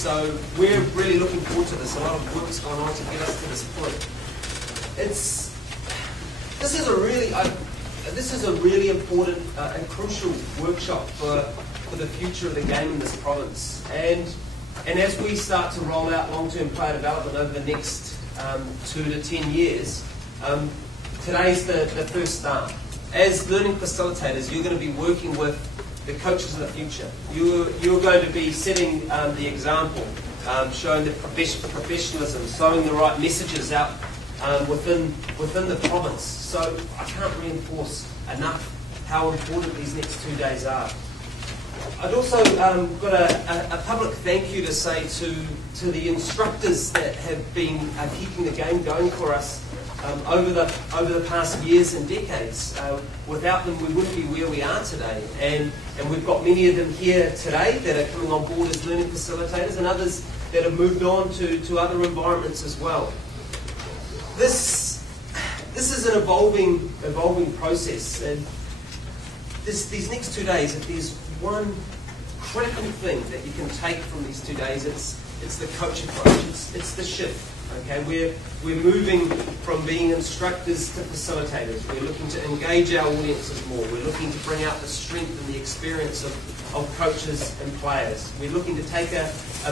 So we're really looking forward to this. A lot of work's gone on to get us to this point. This is a really important and crucial workshop for the future of the game in this province. And as we start to roll out long-term player development over the next 2 to 10 years, today's the first start. As learning facilitators, you're going to be working with the coaches of the future. You're going to be setting the example, showing the professionalism, sowing the right messages out within the province. So I can't reinforce enough how important these next 2 days are. I'd also got a public thank you to say to the instructors that have been keeping the game going for us over the past years and decades. Without them, we wouldn't be where we are today. And we've got many of them here today that are coming on board as learning facilitators, and others that have moved on to other environments as well. This is an evolving process, and these next 2 days, if there's one critical thing that you can take from these 2 days, it's the coach approach. It's the shift. Okay, we're moving from being instructors to facilitators. We're looking to engage our audiences more. We're looking to bring out the strength and the experience of coaches and players. We're looking to take a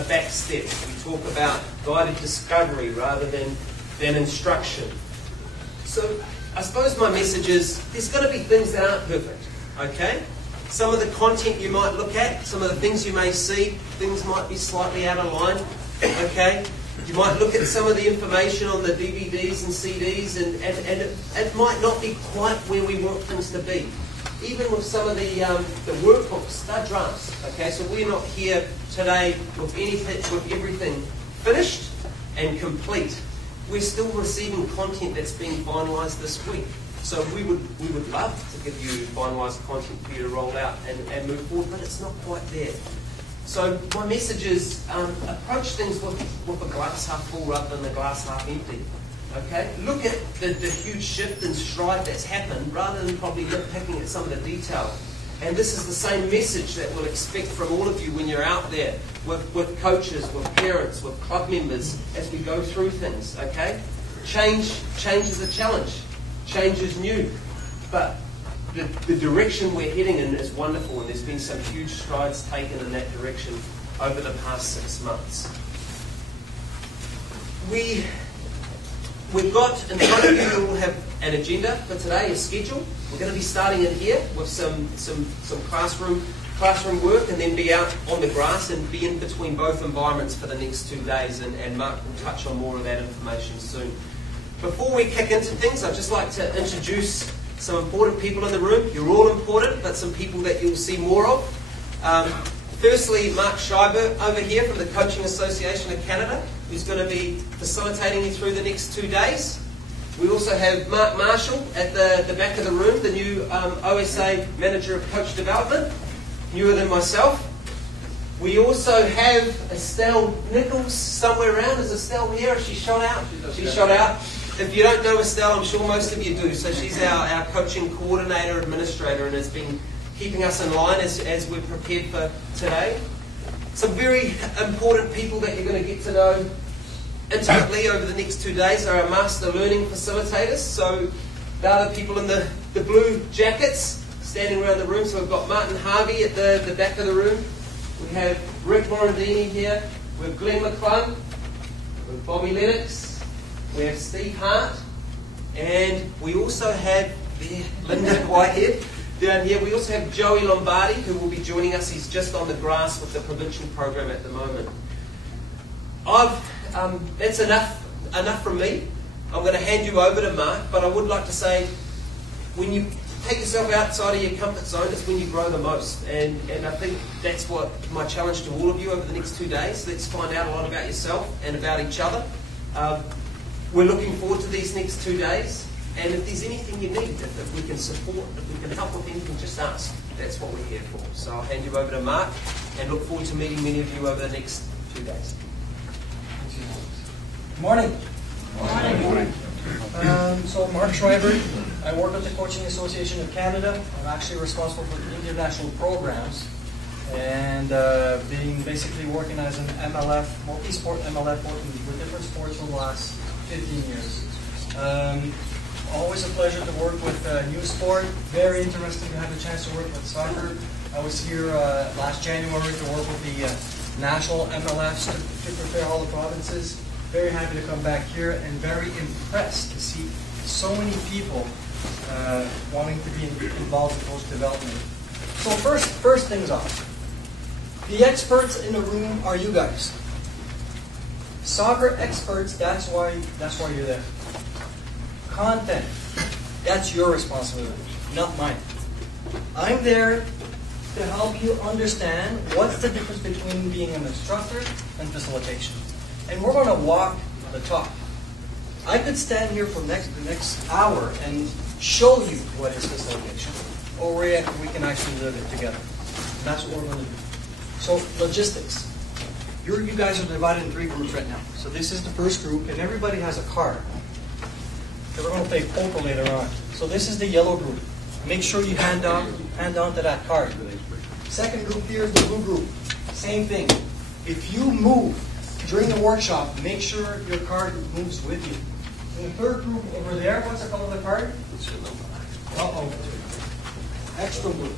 back step. We talk about guided discovery rather than instruction. So I suppose my message is there's going to be things that aren't perfect. Okay? Some of the content you might look at, some of the things you may see, things might be slightly out of line. Okay? You might look at some of the information on the DVDs and CDs and it might not be quite where we want things to be. Even with some of the workbooks, they're drafts. Okay, so we're not here today with everything finished and complete. We're still receiving content that's being finalised this week. So we would love to give you finalised content for you to roll out and move forward, but it's not quite there. So my message is approach things with a glass half full rather than the glass half empty. Okay? Look at the huge shift and stride that's happened rather than probably nitpicking at some of the detail. And this is the same message that we'll expect from all of you when you're out there with coaches, with parents, with club members as we go through things. Okay? Change is a challenge. Change is new. But the direction we're heading in is wonderful, and there's been some huge strides taken in that direction over the past 6 months. We've got in front of you, you will have an agenda for today, a schedule. We're going to be starting in here with some classroom work, and then be out on the grass and be in between both environments for the next 2 days, and Marc will touch on more of that information soon. Before we kick into things, I'd just like to introduce some important people in the room. You're all important, but some people that you'll see more of. Firstly, Marc Schryburt over here from the Coaching Association of Canada, who's going to be facilitating you through the next 2 days. We also have Mark Marshall at the back of the room, the new OSA Manager of Coach Development, newer than myself. We also have Estelle Nichols somewhere around. Is Estelle here? She shot out? She shot out. If you don't know Estelle, I'm sure most of you do. So she's our coaching coordinator, administrator, and has been keeping us in line as we're prepared for today. Some very important people that you're going to get to know intimately over the next 2 days are our Master Learning Facilitators. So they're the people in the blue jackets standing around the room. So we've got Martin Harvey at the back of the room. We have Rick Morandini here. We have Glenn McClung. We have Bobby Lennox. We have Steve Hart. And we also have Linda Whitehead down here. We also have Joey Lombardi, who will be joining us. He's just on the grass with the provincial program at the moment. That's enough from me. I'm going to hand you over to Marc, but I would like to say, when you take yourself outside of your comfort zone, it's when you grow the most. And I think that's what my challenge to all of you over the next 2 days. Let's find out a lot about yourself and about each other. We're looking forward to these next 2 days. And if there's anything you need, if we can support, if we can help with anything, just ask. That's what we're here for. So I'll hand you over to Marc and look forward to meeting many of you over the next 2 days. Good morning. Good morning. So I'm Marc Schryburt. I work with the Coaching Association of Canada. I'm actually responsible for the international programs. and being basically working as an MLF, multi-sport MLF, working with different sports for the last 15 years. Always a pleasure to work with new sport. Very interesting to have the chance to work with soccer. I was here last January to work with the national MLFs to prepare all the provinces. Very happy to come back here and very impressed to see so many people wanting to be involved in coach development. So first things off. The experts in the room are you guys. Soccer experts, that's why you're there. Content, that's your responsibility, not mine. I'm there to help you understand what's the difference between being an instructor and facilitation. And we're going to walk the talk. I could stand here for the next hour and show you what is facilitation, or we can actually live it together. And that's what we're going to do. So, logistics. You guys are divided in 3 groups right now. So this is the first group, and everybody has a card. Okay, we're going to play poker later on. So this is the yellow group. Make sure you hand on to that card. Second group here is the blue group. Same thing. If you move during the workshop, make sure your card moves with you. And the third group over there, what's the color of the card? Uh-oh. Extra blue.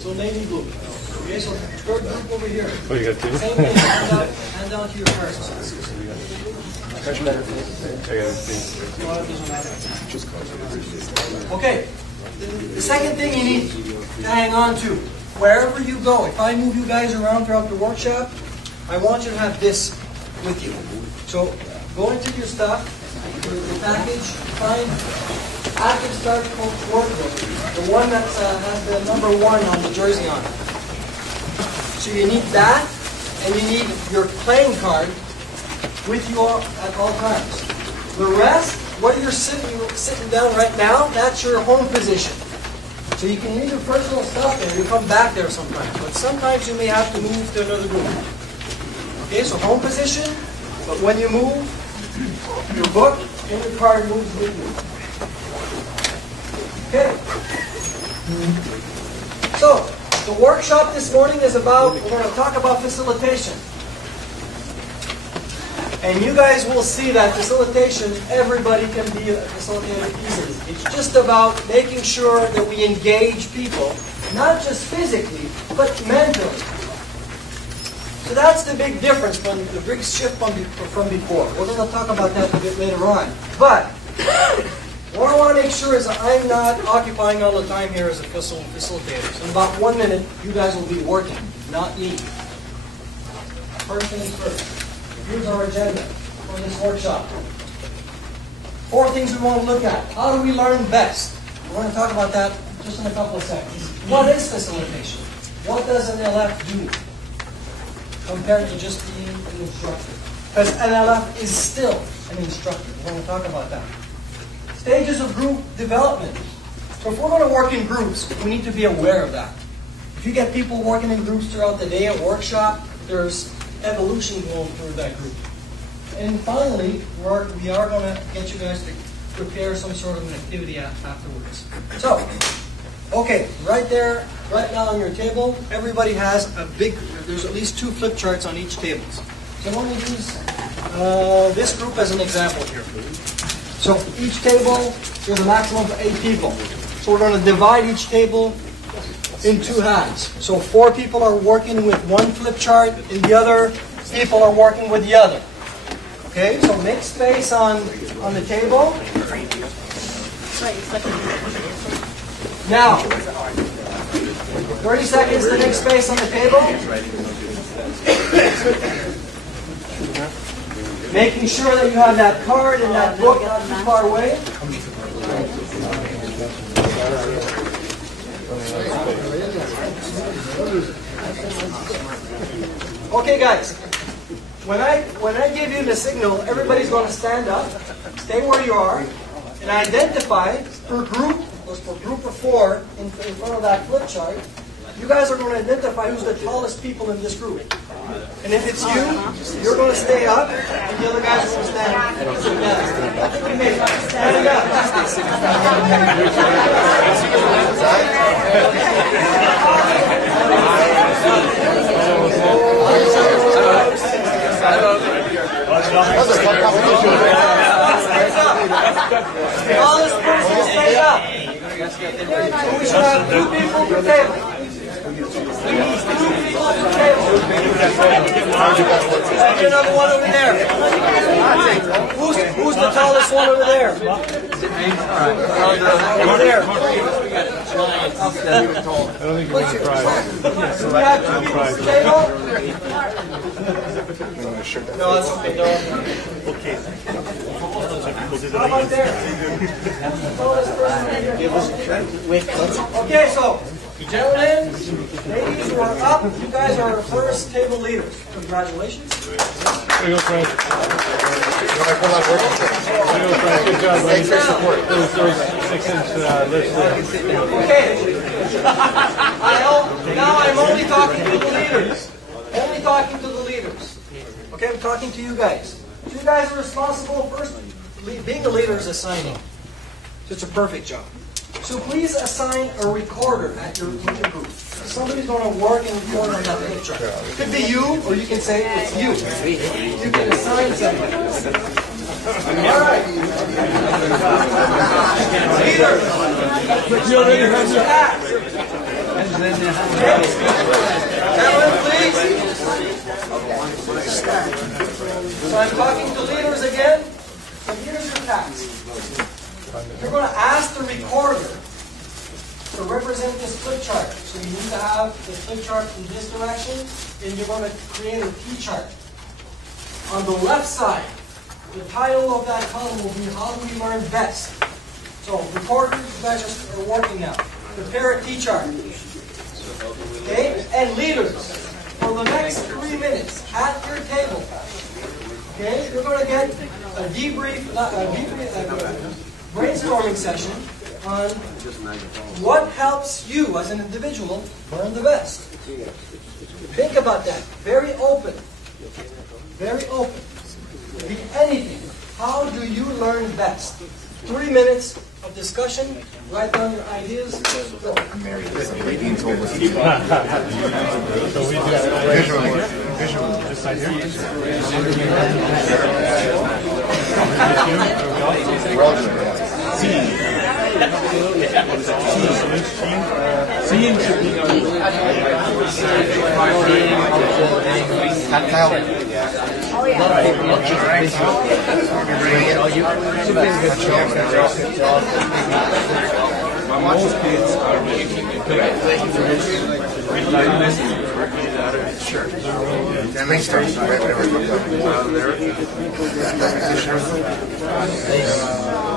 So navy blue. Okay, so third group over here. Oh, you got 2? Same thing. Hand down to your cards. Okay. The second thing you need to hang on to, wherever you go, if I move you guys around throughout the workshop, I want you to have this with you. So go into your stuff, your package, find Active Start Coach Workbook, the one that has the number 1 on the jersey on it. So you need that, and you need your playing card with you at all times. The rest, where you're sitting down right now, that's your home position. So you can leave your personal stuff there, you come back there sometimes. But sometimes you may have to move to another group. Okay, so home position, but when you move, your book and your card moves with you. Okay. So, the workshop this morning is about, we're going to talk about facilitation. And you guys will see that facilitation, everybody can be a facilitator easily. It's just about making sure that we engage people, not just physically, but mentally. So that's the big difference from the big shift from before. We're going to talk about that a bit later on. But what I want to make sure is that I'm not occupying all the time here as a facilitator. So in about 1 minute, you guys will be working, not me. First things first. Here's our agenda for this workshop. 4 things we want to look at. How do we learn best? We're going to talk about that just in a couple of seconds. What is facilitation? What does an LF do compared to just being an instructor? Because an LF is still an instructor. We're going to talk about that. Stages of group development. So if we're going to work in groups, we need to be aware of that. If you get people working in groups throughout the day at workshop, there's evolution going through that group. And finally, we are going to get you guys to prepare some sort of an activity afterwards. So, okay, right there, right now on your table, everybody has there's at least 2 flip charts on each table. So I want to use this group as an example here. So each table, there's a maximum of 8 people. So we're going to divide each table in 2 halves. So 4 people are working with one flip chart, and the other people are working with the other. Okay, so make space on the table. Now, 30 seconds to make space on the table. Making sure that you have that card and that book not too far away. Okay, guys. When I give you the signal, everybody's going to stand up, stay where you are, and identify per group, for group of 4 in front of that flip chart. You guys are going to identify who's the tallest people in this group. And if it's you, you're going to stay up, and the other guys are going to stand together. Okay, stand up. Smallest person stay up. We should have 2 people per table. We need 2 people per table. Another one over there. Who's the tallest one over there? Over there. I don't think you want to try. Do we have 2 people per table? No, that's okay. Okay. How about there? Okay, so gentlemen, ladies who are up, you guys are our first table leaders. Congratulations. There you go, Fred. Good job, buddy. Those 6-inch lifts there. Okay. Now I'm only talking to the leaders. Only talking to the leaders. Okay, I'm talking to you guys. You guys are responsible first. Being a leader is assigning. So it's a perfect job. So please assign a recorder at your booth. Somebody's going to work and record on that picture. It could be you, or you can say it's you. You can assign somebody. All right. Leaders. You already have your hat. Gentlemen, please. So I'm talking to leaders again. So here's your task. You're going to ask the recorder to represent this flip chart. So you need to have the flip chart in this direction, and you're going to create a T-chart. On the left side, the title of that column will be How Do We Learn Best? So recorders, you guys are working now. Prepare a T-chart. Okay? And leaders, for the next 3 minutes at your table, okay, you're going to get a brainstorming session on what helps you as an individual learn the best. Think about that. Very open. Very open. Be anything. How do you learn best? 3 minutes of discussion. Write down your ideas. Go. So we do visual. This side here. Seeing should be most kids are making it. Sure.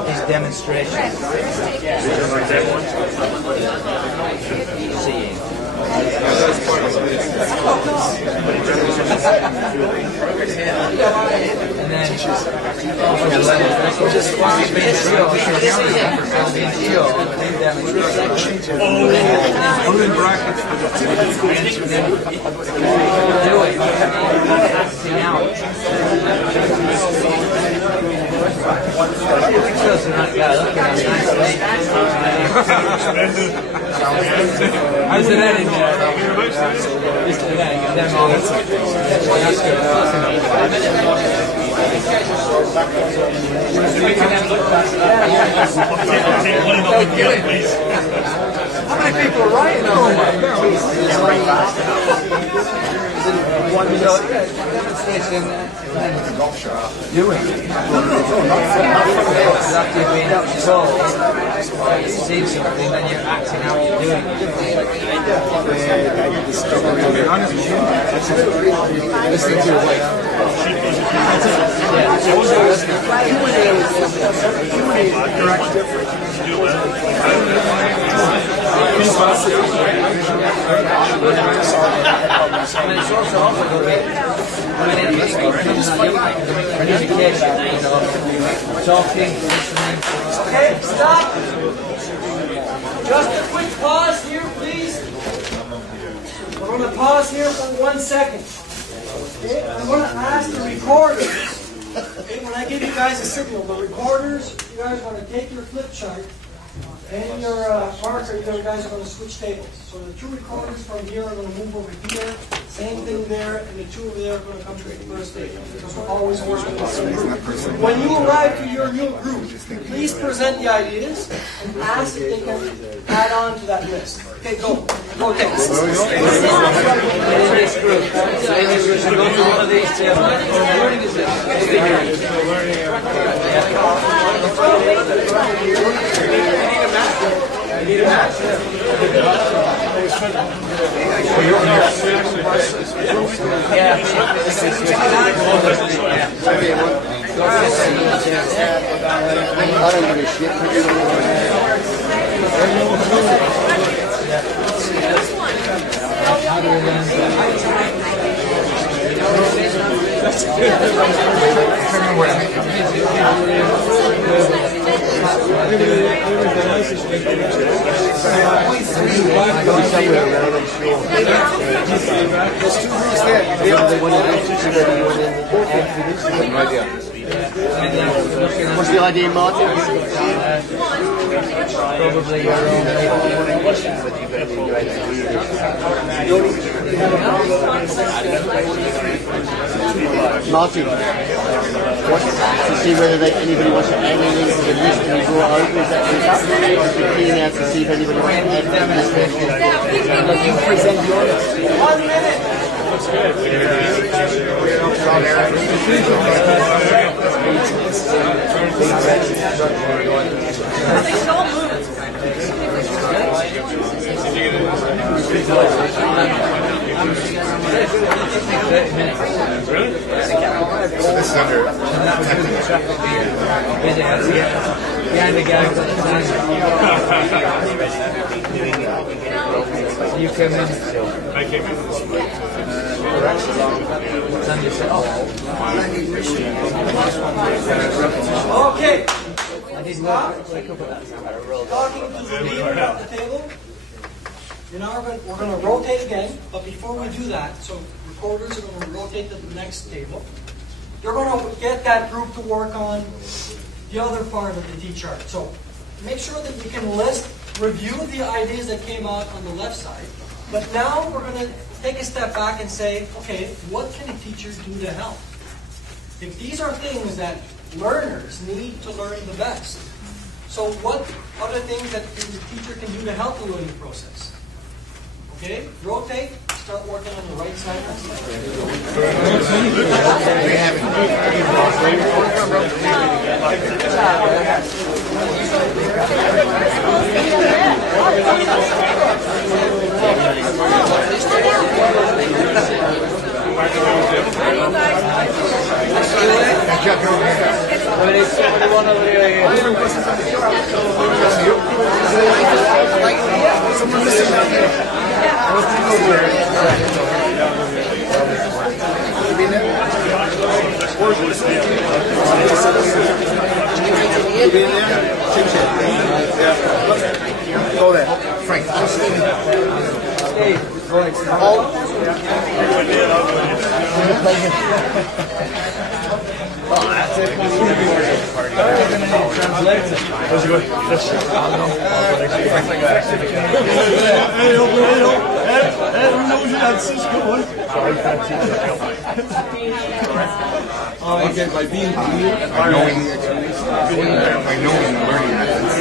These demonstrations. Seeing. And then put in brackets for the doing, acting out. Is it that in there? How many people are writing on that? Demonstration doing. After you've been told, see something, then you're acting out, you're doing it. To be honest with you, Listening to your wife. And it's also awful that communication, talking, listening. Okay, stop. Just a quick pause here, please. We're going to pause here for 1 second. Okay, I'm going to ask the recorders. Okay, when I give you guys a signal, the recorders, you guys are going to take your flip chart And your marker, you guys are going to switch tables. So the two recorders from here are going to move over here. Same thing there, and the two over there are going to come to the first table. Because we're always working with the same group. When you arrive to your new group, please present the ideas and ask if they can add on to that list. Okay, go. Okay. Go to one of these I need a match. I don't give a shit. What's the idea, Martin? Probably your own. Martin, to see whether anybody wants to add anything to the list and you draw it over, is that clear now to see if anybody wants to add anything to the list? You present your list. 1 minute. Looks good. Really? This is under Behind the guy you came in. I came in. Okay. Stop. Talking to the leader at the table. We're going to rotate again, but before we do that, so recorders are going to rotate to the next table. You're going to get that group to work on the other part of the T-chart. So make sure that you can review the ideas that came out on the left side. But now we're going to take a step back and say, okay, what can a teacher do to help? If these are things that learners need to learn the best, so what other things that the teacher can do to help the learning process? Okay, rotate, start working on the right side. Go there. Frank. Hey, Again, by being clear and by knowing the learning methods.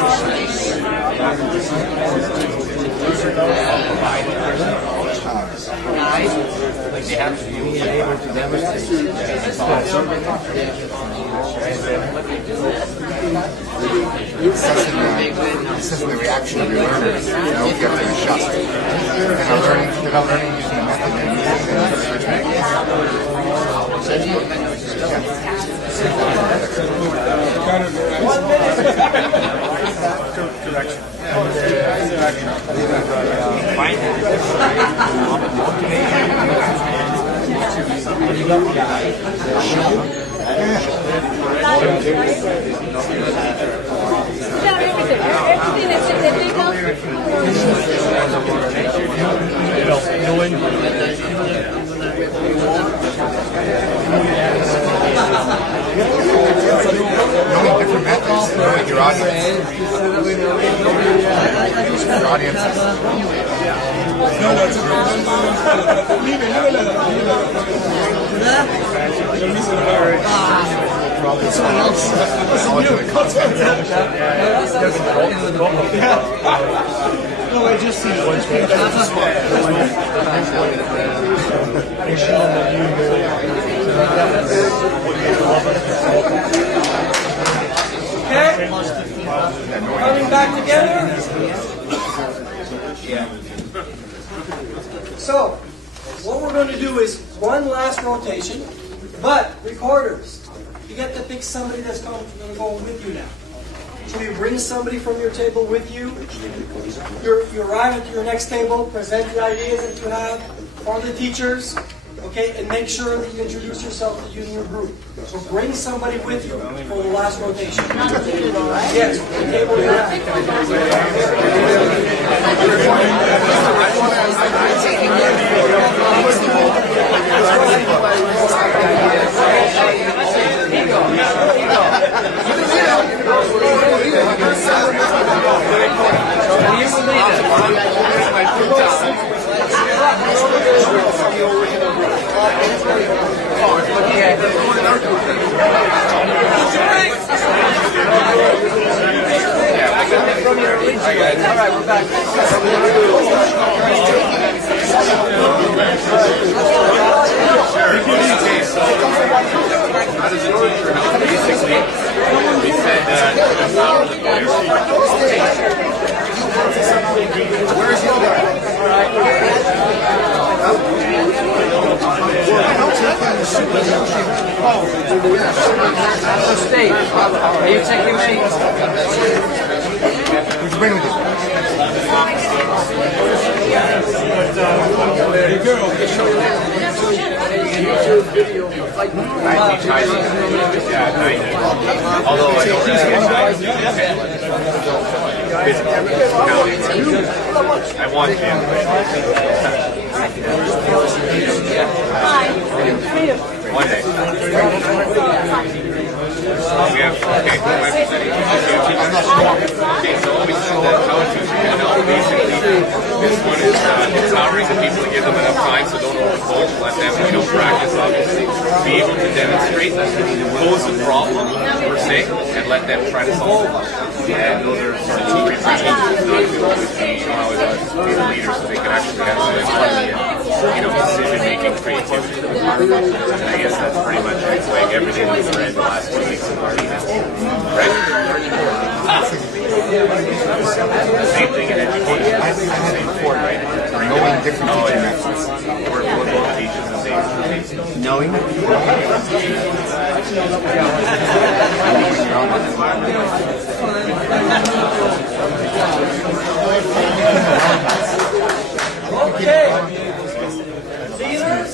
like they have to be able to demonstrate. Assessing the reaction of your learners, you have to adjust. Without learning using the method and Correction. knowing different methods, knowing your audience. audiences. No, I just see one page. Okay, coming back together. So, what we're going to do is one last rotation, but recorders, you get to pick somebody that's going to go with you now. So you bring somebody from your table with you. You arrive at your next table, present the ideas that you have for the teachers, okay, and make sure that you introduce yourself to you and your group. So bring somebody with you for the last rotation. Yes, the table you're at. Alright, we're back. How does a teacher help? Basically, we said empower the players. Where's yoga? So Steve, are you taking me? Would you bring with you? I teach high school. Yeah, although I don't really teach high school. I want to. One day. We have, okay, so we said that how to basically, this one is empowering the people to give them enough time, so don't overcoach, let them, practice, obviously, be able to demonstrate, pose a problem, per se, and let them try to solve it. And those are sort of two reasons not to always be the leaders, so they can actually have some autonomy and, decision-making, creativity. And I guess that's pretty much like everything we've read the last 2 weeks of learning. Right? Same thing in education. Same thing, right? Knowing different teaching methods. We're both teachers the same. Knowing? Okay. Leaders,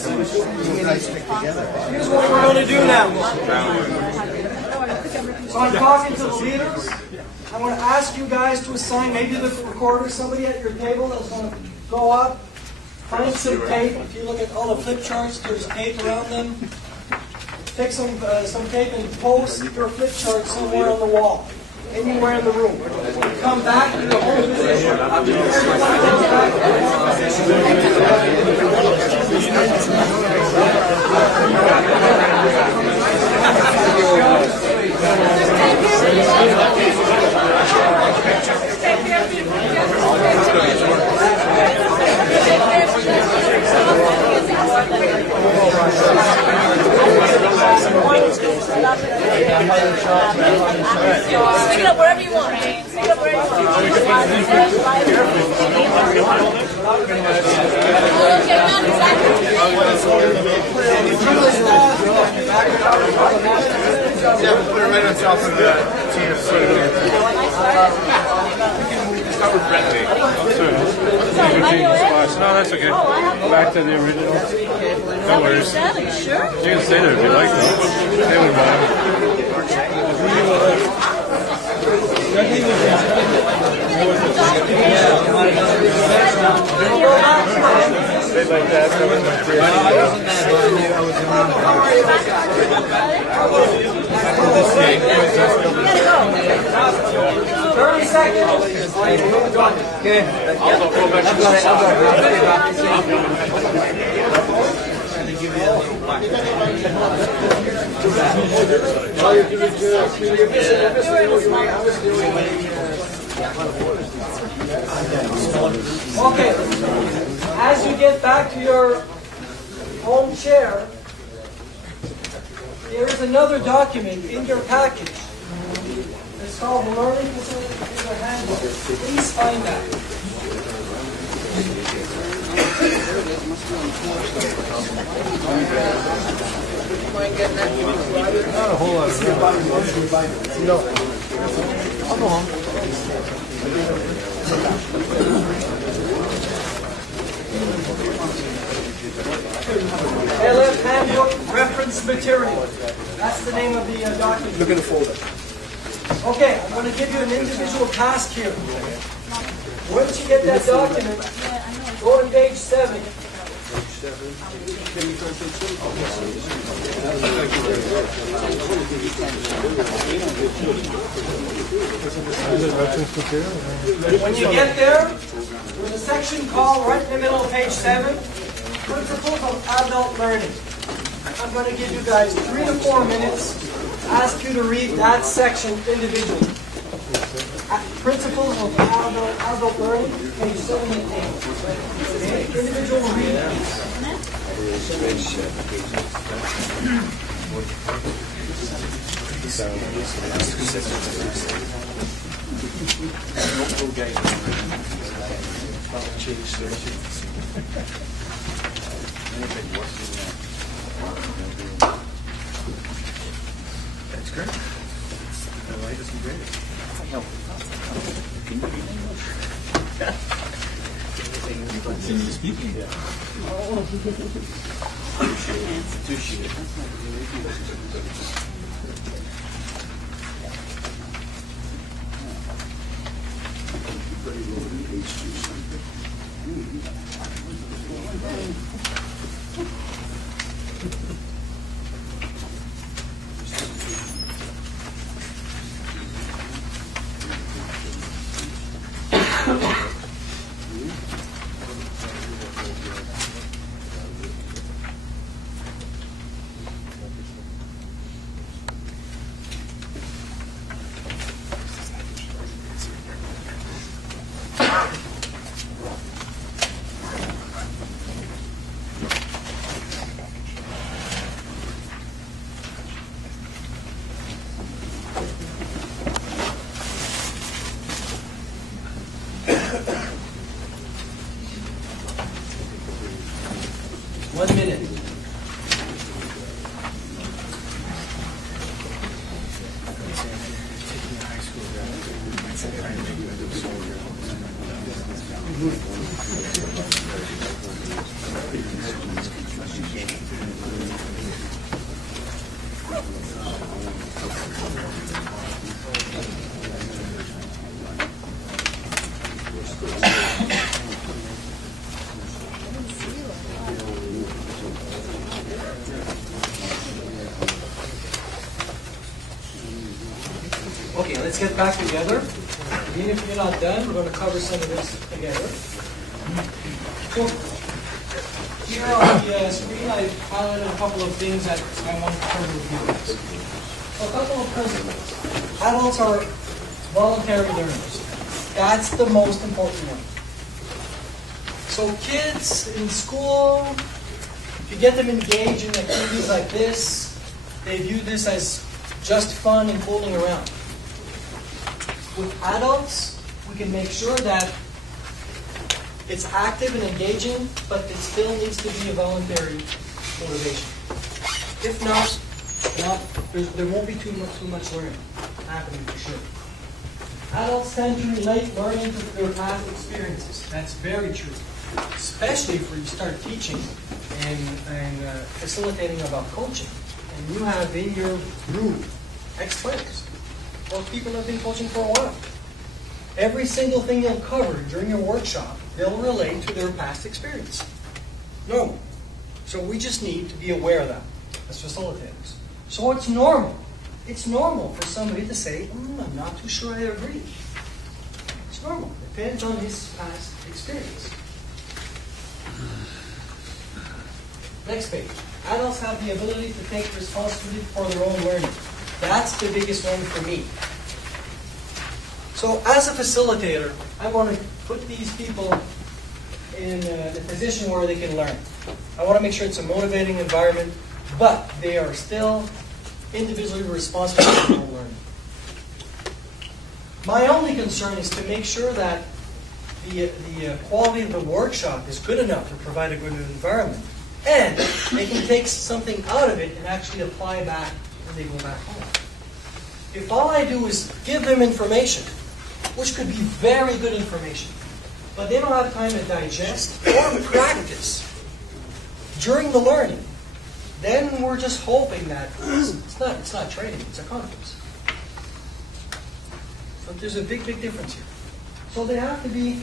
here's what we're going to do now. So I'm talking to the leaders. I'm going to ask you guys to assign maybe the recorder, somebody at your table that's going to go up, find some tape. If you look at all the flip charts, there's tape around them. Take some tape and post your flip chart somewhere on the wall, anywhere in the room. Come back to the home position. Everyone comes back to the home Stick it up wherever you want. Stick it up wherever you want. Okay, not exactly. Yeah, put it right on top of the chain of soda. Start with Brett. No, that's okay. Back to the original. No worries. Are you sure? You can stay there if you like, though. They wouldn't mind. Stay like that. That was my prayer. seconds. Good. I've got Okay, as you get back to your home chair, there is another document in your package. It's called the Learning Facilitator Handbook. Please find that. Not a whole lot of I'll go home. LF Handbook Reference Material. That's the name of the document. Look in the folder. Okay, I'm going to give you an individual task here. Once you get that document, go to page 7. When you get there, there's a section called right in the middle of page 7, Principles of Adult Learning. I'm going to give you guys 3 to 4 minutes, ask you to read that section individually. Principles of Adult Learning, page 7 and 8. Individual reading. That's great. The light isn't great. Speaking. Okay, let's get back together. Even if you're not done, we're going to cover some of this together. So, here on the screen, I've highlighted a couple of things that I want to cover with you guys. So, a couple of principles. Adults are voluntary learners. That's the most important one. So, kids in school, if you get them engaged in activities like this, they view this as just fun and fooling around. With adults, we can make sure that it's active and engaging, but it still needs to be a voluntary motivation. If not, there won't be too much learning happening for sure. Adults tend to relate learning to their past experiences. That's very true, especially if you start teaching and facilitating about coaching, and you have in your group ex-players. Or people have been coaching for a while. Every single thing you'll cover during your workshop, they'll relate to their past experience. No. So we just need to be aware of that as facilitators. So it's normal. It's normal for somebody to say, I'm not too sure I agree. It's normal. It depends on his past experience. Next page. Adults have the ability to take responsibility for their own learning. That's the biggest one for me. So as a facilitator, I want to put these people in a position where they can learn. I want to make sure it's a motivating environment, but they are still individually responsible for their own learning. My only concern is to make sure that the quality of the workshop is good enough to provide a good environment. And they can take something out of it and actually apply back when they go back home. If all I do is give them information, which could be very good information, but they don't have time to digest or practice during the learning, then we're just hoping that it's not training, it's a conference. But there's a big, big difference here. So they have to be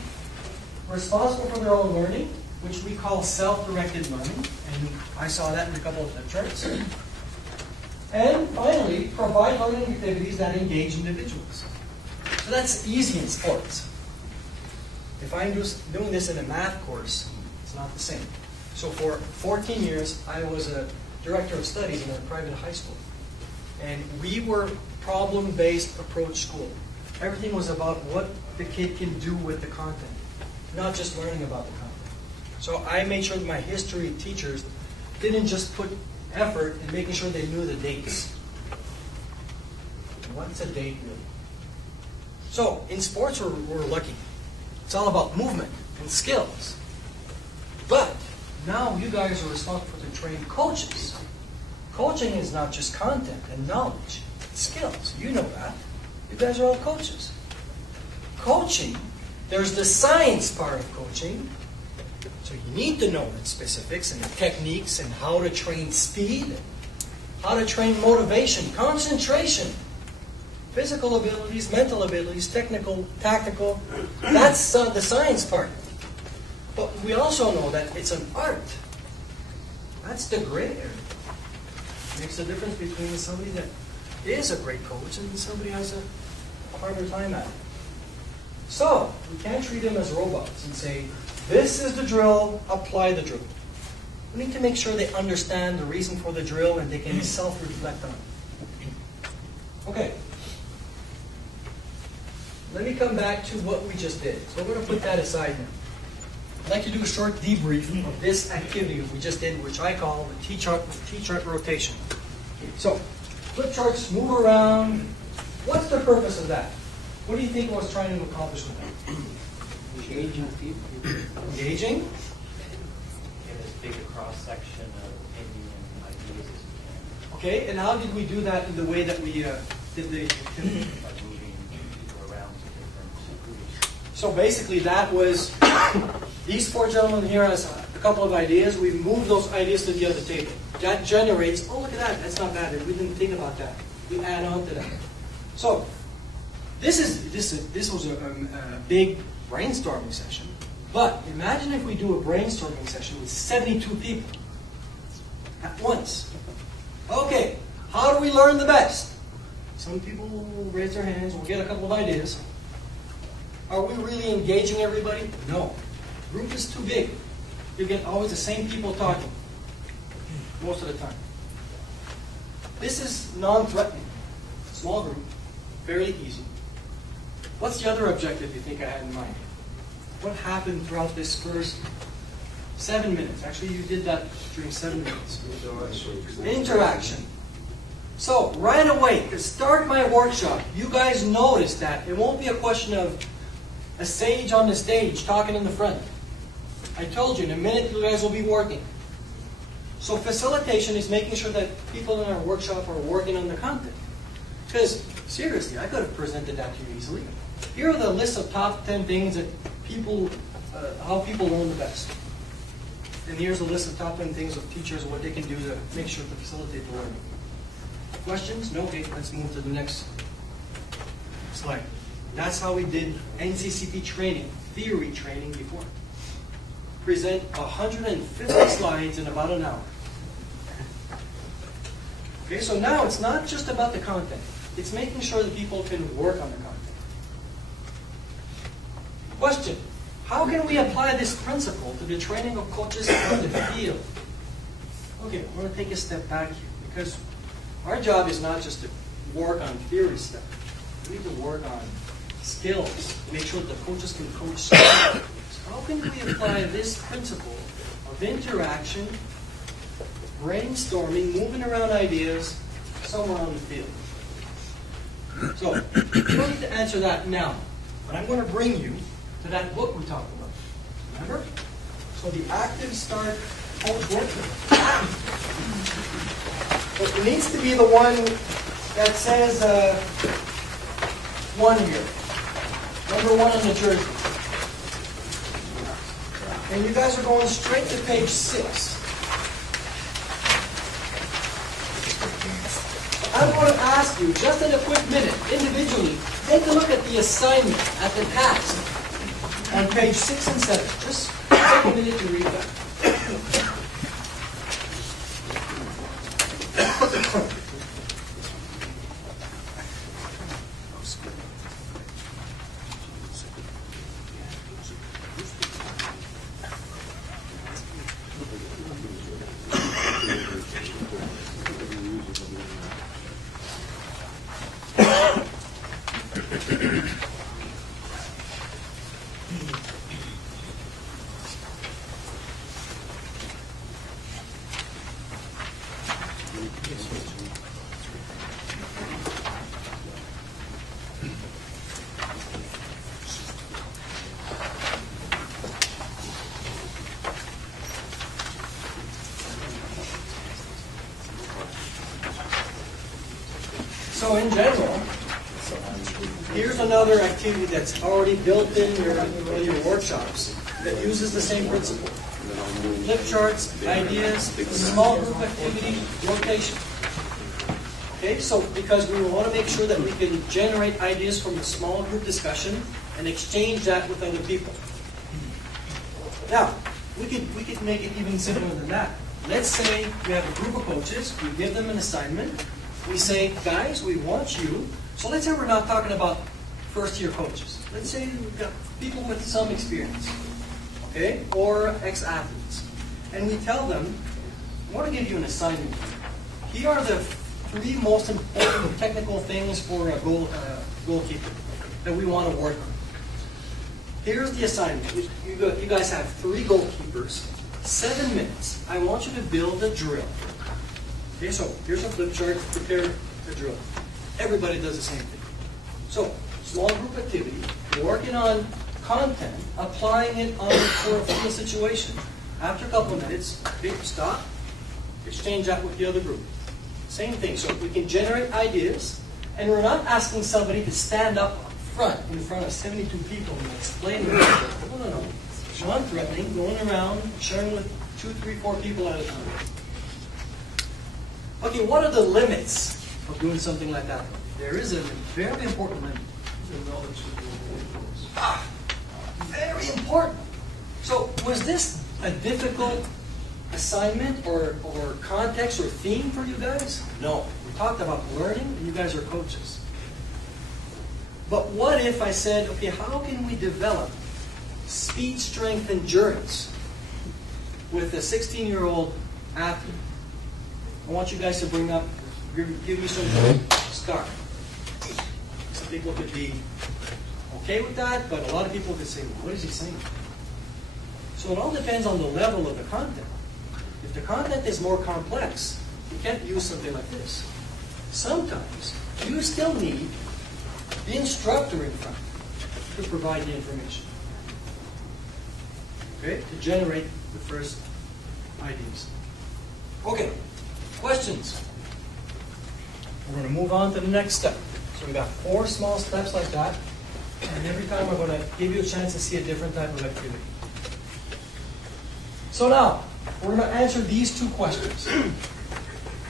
responsible for their own learning, which we call self-directed learning, and I saw that in a couple of the charts. And finally, provide learning activities that engage individuals. So that's easy in sports. If I'm just doing this in a math course, it's not the same. So for 14 years, I was a director of studies in a private high school. And we were problem-based approach school. Everything was about what the kid can do with the content, not just learning about the content. So I made sure that my history teachers didn't just put effort in making sure they knew the dates. What's a date really? So in sports, we're lucky. It's all about movement and skills. But now you guys are responsible to train coaches. Coaching is not just content and knowledge. It's skills. You know that. You guys are all coaches. Coaching, there's the science part of coaching. So you need to know the specifics and the techniques and how to train speed, and how to train motivation, concentration, physical abilities, mental abilities, technical, tactical. That's the science part. But we also know that it's an art. That's the gray area. Makes a difference between somebody that is a great coach and somebody has a harder time at it. So we can't treat them as robots and say, this is the drill, apply the drill. We need to make sure they understand the reason for the drill and they can self-reflect on it. Okay. Let me come back to what we just did. So we're going to put that aside now. I'd like to do a short debrief of this activity we just did, which I call the T-chart rotation. So, flip charts, move around. What's the purpose of that? What do you think I was trying to accomplish with that? Engaging people. Engaging? Get as big a cross-section of opinion and ideas as we can. Okay, and how did we do that in the way that we did the activity? By moving people around to different groups. So basically that was, these four gentlemen here has a couple of ideas. We move those ideas to the other table. That generates, oh look at that, that's not bad. We didn't think about that. We add on to that. So, this was a big brainstorming session. But imagine if we do a brainstorming session with 72 people at once. Okay, how do we learn the best? Some people will raise their hands, we'll get a couple of ideas. Are we really engaging everybody? No. Group is too big. You get always the same people talking most of the time. This is non-threatening. Small group, fairly easy. What's the other objective you think I had in mind? What happened throughout this first 7 minutes? Actually, you did that during 7 minutes. Interaction. So, right away, to start my workshop, you guys notice that it won't be a question of a sage on the stage talking in the front. I told you, in a minute you guys will be working. So facilitation is making sure that people in our workshop are working on the content. Because, seriously, I could have presented that to you easily. Here are the list of top 10 things that people, how people learn the best. And here's a list of top 10 things of teachers, what they can do to make sure to facilitate the learning. Questions? No? Okay, let's move to the next slide. That's how we did NCCP training, theory training before. Present 150 slides in about an hour. Okay, so now it's not just about the content. It's making sure that people can work on the content. Question: how can we apply this principle to the training of coaches in the field? Okay, I'm going to take a step back here, because our job is not just to work on theory stuff. We need to work on skills, make sure the coaches can coach skills. How can we apply this principle of interaction, brainstorming, moving around ideas, somewhere on the field? So, you don't need to answer that now, but I'm going to bring you to that book we talked about. Remember? So the Active Start Coach Workbook. So it needs to be the one that says 1 here. Number 1 on the jersey. And you guys are going straight to page 6. I'm going to ask you, just in a quick minute, individually, take a look at the assignment, at the task, on page 6 and 7. Just take a minute to read that. So in general, here's another activity that's already built in your workshops that uses the same principle. Flip charts, ideas, small group activity, rotation. Okay, so because we want to make sure that we can generate ideas from a small group discussion and exchange that with other people. Now, we could make it even simpler than that. Let's say we have a group of coaches, we give them an assignment, we say, guys, we want you. So let's say we're not talking about first-year coaches. Let's say we've got people with some experience, okay, or ex-athletes. And we tell them, I want to give you an assignment. Here are the 3 most important technical things for a goalkeeper that we want to work on. Here's the assignment. You guys have 3 goalkeepers, 7 minutes. I want you to build a drill. Okay, so here's a flip chart, prepare a drill. Everybody does the same thing. So, small group activity, working on content, applying it for a field situation. After a couple of minutes, big stop, exchange that with the other group. Same thing, so we can generate ideas, and we're not asking somebody to stand up in front of 72 people and explain it. No. Non-threatening, going around, sharing with 2, 3, 4 people at a time. Okay, what are the limits of doing something like that? There is a very important limit. Very important. So, was this a difficult assignment or context or theme for you guys? No. We talked about learning, and you guys are coaches. But what if I said, okay, how can we develop speed, strength, endurance with a 16-year-old athlete? I want you guys to give me some start. Some people could be okay with that, but a lot of people could say, well, what is he saying? So it all depends on the level of the content. If the content is more complex, you can't use something like this. Sometimes you still need the instructor in front to provide the information. Okay? To generate the first ideas. Okay. Questions? We're going to move on to the next step. So we got 4 small steps like that. And every time we're going to give you a chance to see a different type of activity. So now, we're going to answer these 2 questions.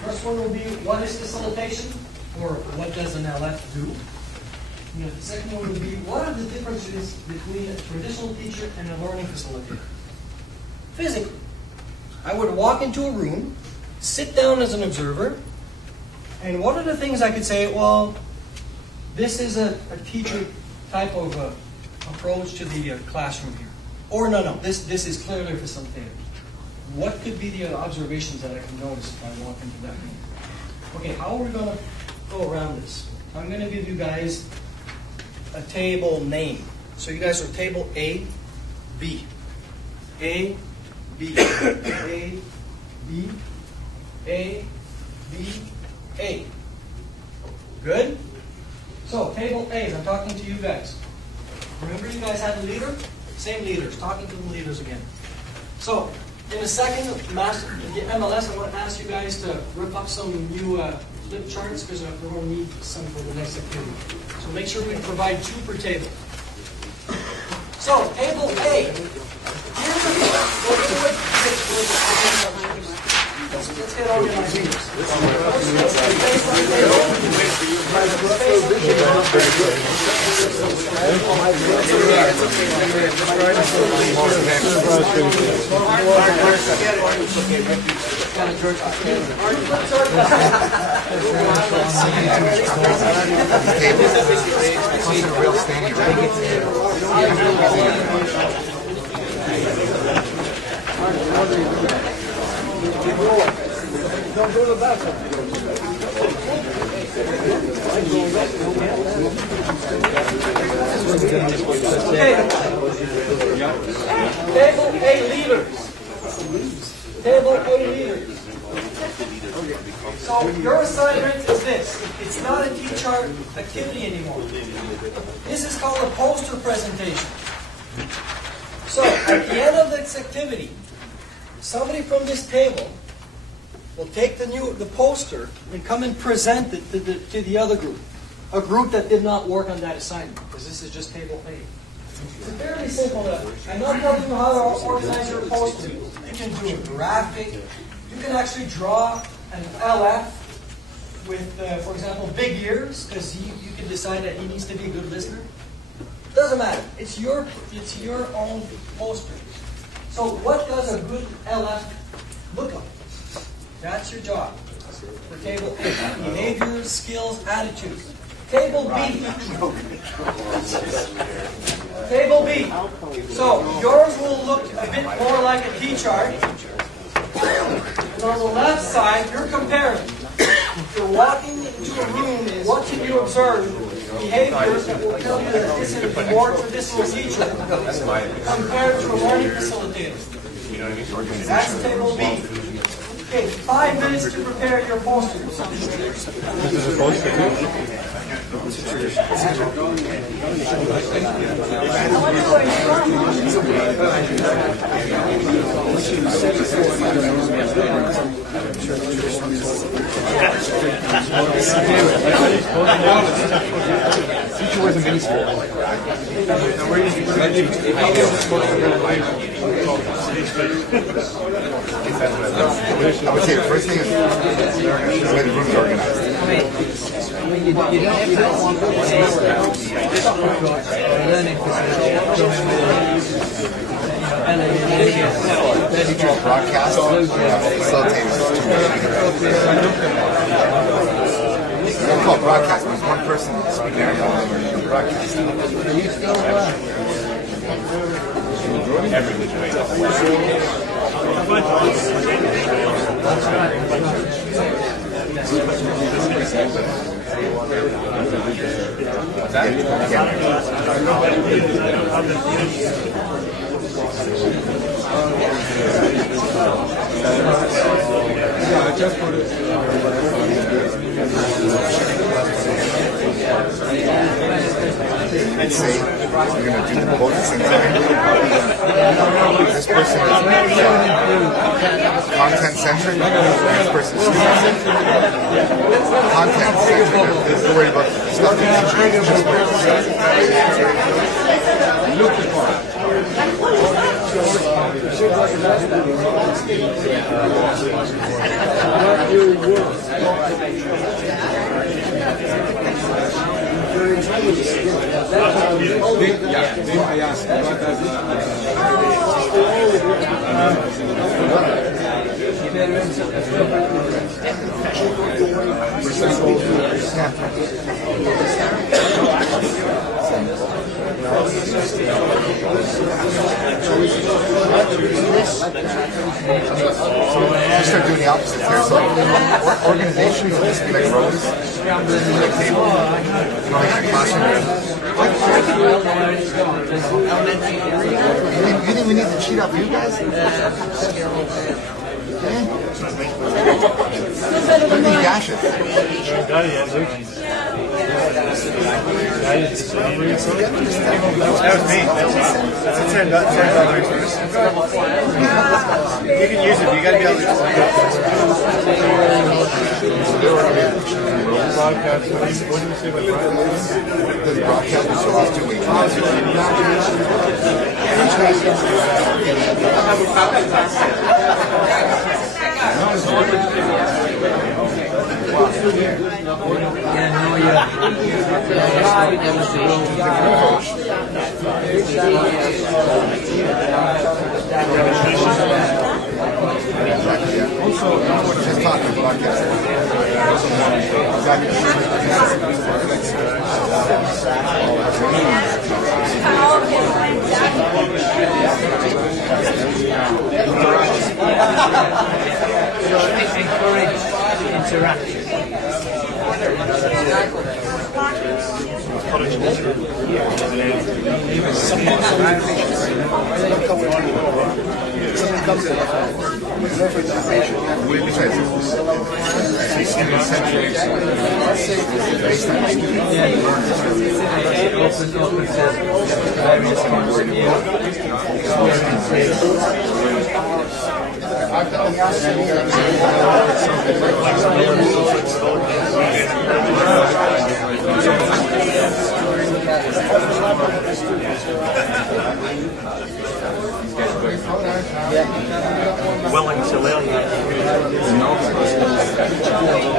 First one will be, what is facilitation? Or what does an LF do? And the second one will be, what are the differences between a traditional teacher and a learning facilitator? Physically, I would walk into a room, sit down as an observer, and what are the things I could say, well, this is a teacher type of approach to the classroom here. Or no, this is clearly a facilitator. What could be the observations that I can notice if I walk into that room? Okay, how are we going to go around this? I'm going to give you guys a table name. So you guys are table A, B. A, B. A, B. A, B, A. Good? So, table A, I'm talking to you guys. Remember you guys had a leader? Same leaders, talking to the leaders again. So, in a second, the MLS, I want to ask you guys to rip up some new flip charts because we're going to need some for the next activity. So make sure we provide 2 per table. So, table A. Let's get organized here. Don't go to the bathroom. Okay. Table A leaders. Table A leaders. So your assignment is this. It's not a T-chart activity anymore. This is called a poster presentation. So at the end of this activity, somebody from this table will take the poster and come and present it to the other group. A group that did not work on that assignment, because this is just table A. It's fairly simple. I'm not telling you how to organize your poster. You can do a graphic. You can actually draw an LF with, for example, big ears, because you can decide that he needs to be a good listener. Doesn't matter. It's your own poster. So what does a good LF look like? That's your job for table A. Behaviors, skills, attitudes. Table B. Table B. So yours will look a bit more like a T-chart. And on the left side, you're comparing. You're walking into a room, and what can you observe? Behaviors that will tell you that this is a more traditional teacher compared to a learning facilitator. That's table B. Okay, 5 minutes to prepare your poster. This is a poster too? Teacher was a miniskirt. I would say the first thing is the way the room is organized. I mean, you don't want to learning Teacher broadcast, facilitators. You don't call it broadcast, there's one person speaking there and broadcast. Every which way. Let's say we're going to do both at the same time. This person is content-centric, this person is content-centric. Don't worry about the stuff that's opposite here. So organizations will just be like rows, like table, like a classroom. You think we need to cheat up you guys? Let me dash it. That was me. That's a 10 first. You can use it, but you got to be able to broadcast. What do you say about broadcast? The broadcast is supposed to wait. Also, just talking broadcast. Encourage interaction. Willing to learn.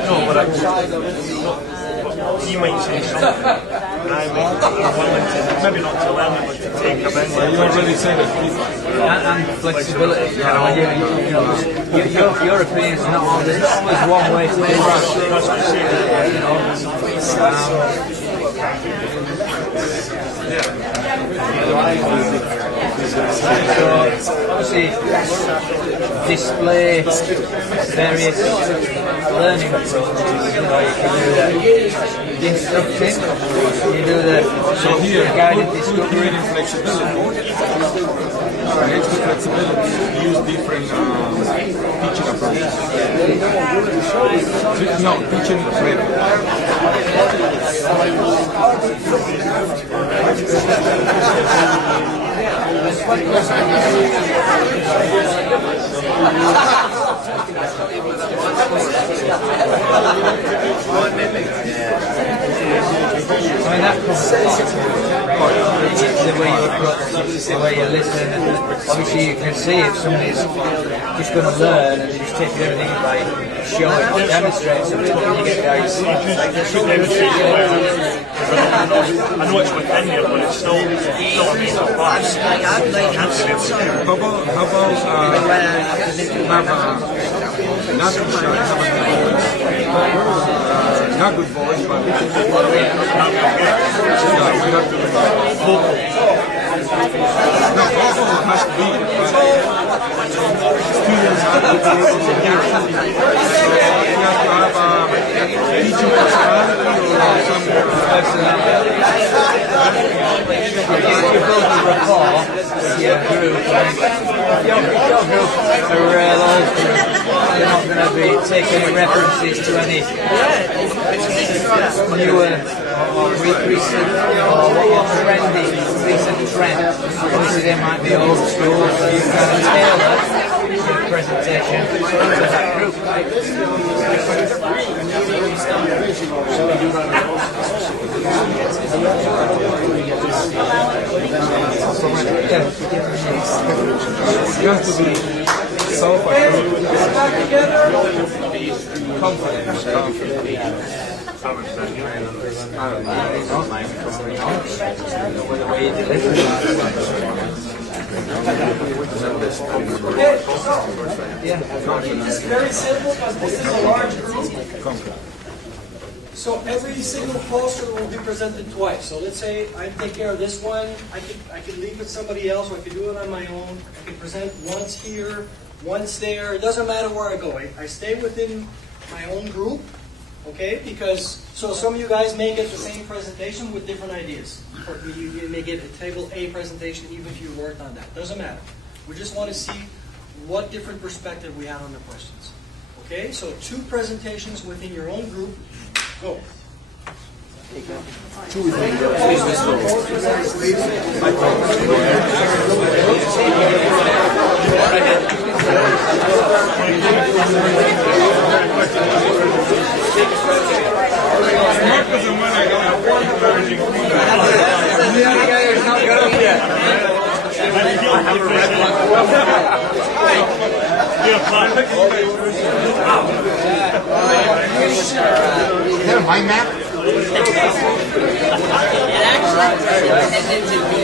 No, but you might say something, and I might be willing to, maybe not to learn it, but to take them in. You already said it. And flexibility. Your opinion is not always, there's not always one way to do it. That's what I So obviously display various learning approaches. You can do the instructing, you do the guided discovery. Creating flexibility. Create flexibility. Use different teaching approaches. No, teaching method. I mean, that comes the way you approach, the way you listen, and obviously you can see if somebody's just going to learn and they just take everything by showing or demonstrating something, and you get guys. I know it's within you, but it's still a piece of class. How about not good voice, but we have to vocal. No, vocal has to be, but students have to be able to hear. You have to have teaching personality or some You build a rapport with your group. Your group are real old. They're not going to be taking any references to any newer or recent or trendy recent trend. Obviously they might be old school, so you kind of tailor your presentation to that group. you have to be self-assured. Confident. It's very simple because this is a large group. So every single poster will be presented twice. So let's say I take care of this one. I could leave with somebody else, or I could do it on my own. I could present once here, once there, it doesn't matter where I go. I stay within my own group, okay? Because, so some of you guys may get the same presentation with different ideas. Or you may get a table A presentation even if you worked on that. Doesn't matter. We just want to see what different perspective we have on the questions. Okay, so 2 presentations within your own group. Go. Is that a mind map? It actually tended to be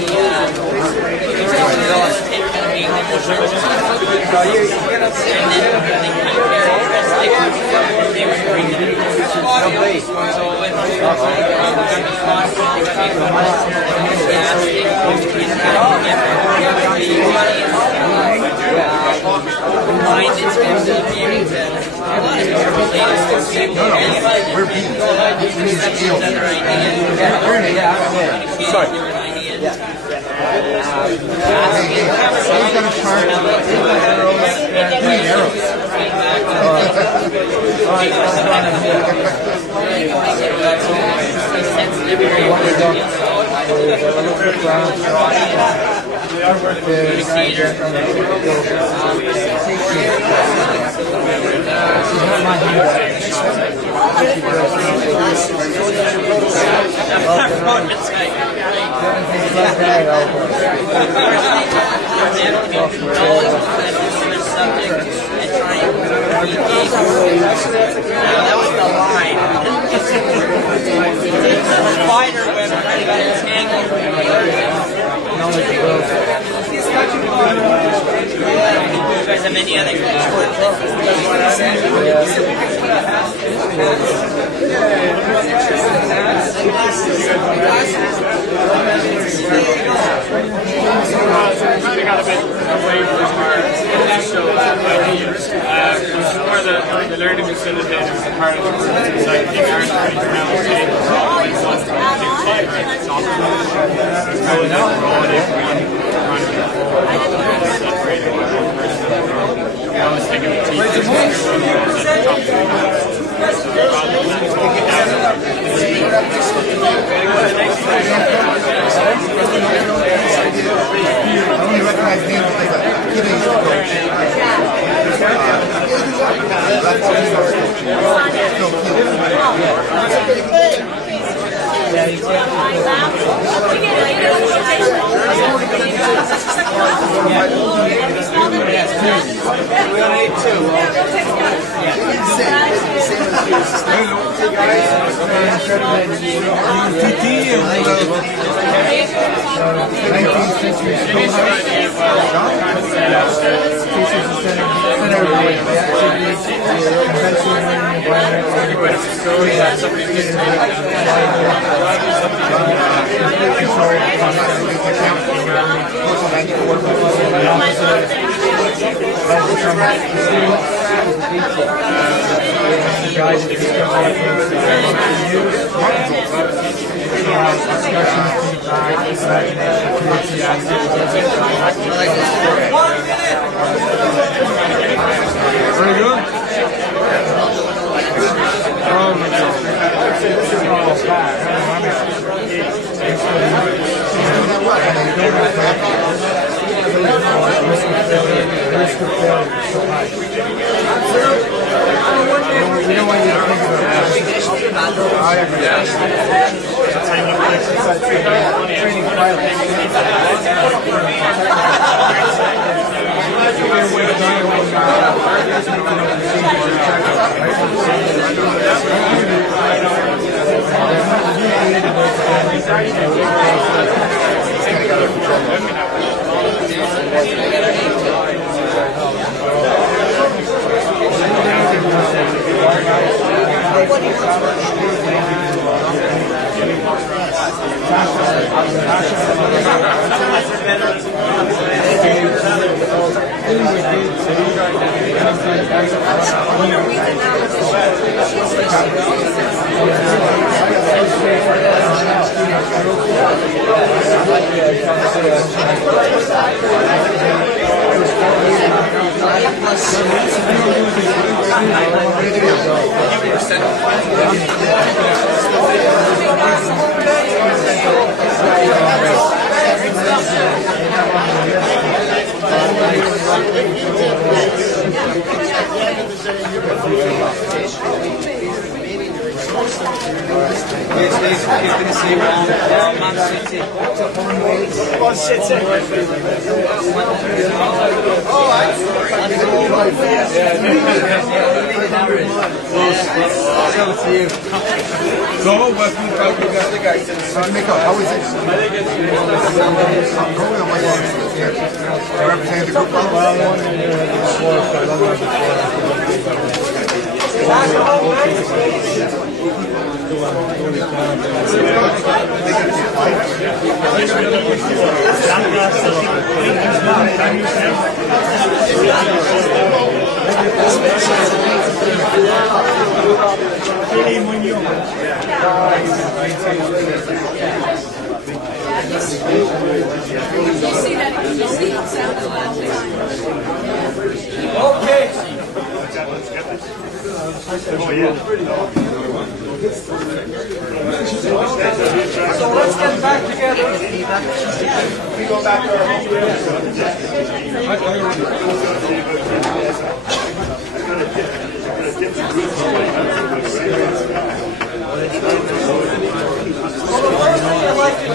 We're being that was the line. Spider web trying to get entangled. You guys have any other kind of got a bit away from our initial ideas. Before the Learning Facilitators are part of the process, I think our I was thinking of only recognize names like a giving coach. Very good. We don't want you to think about that. I agree. Training So let's get back together. We go back to our Well, the first thing I'd like to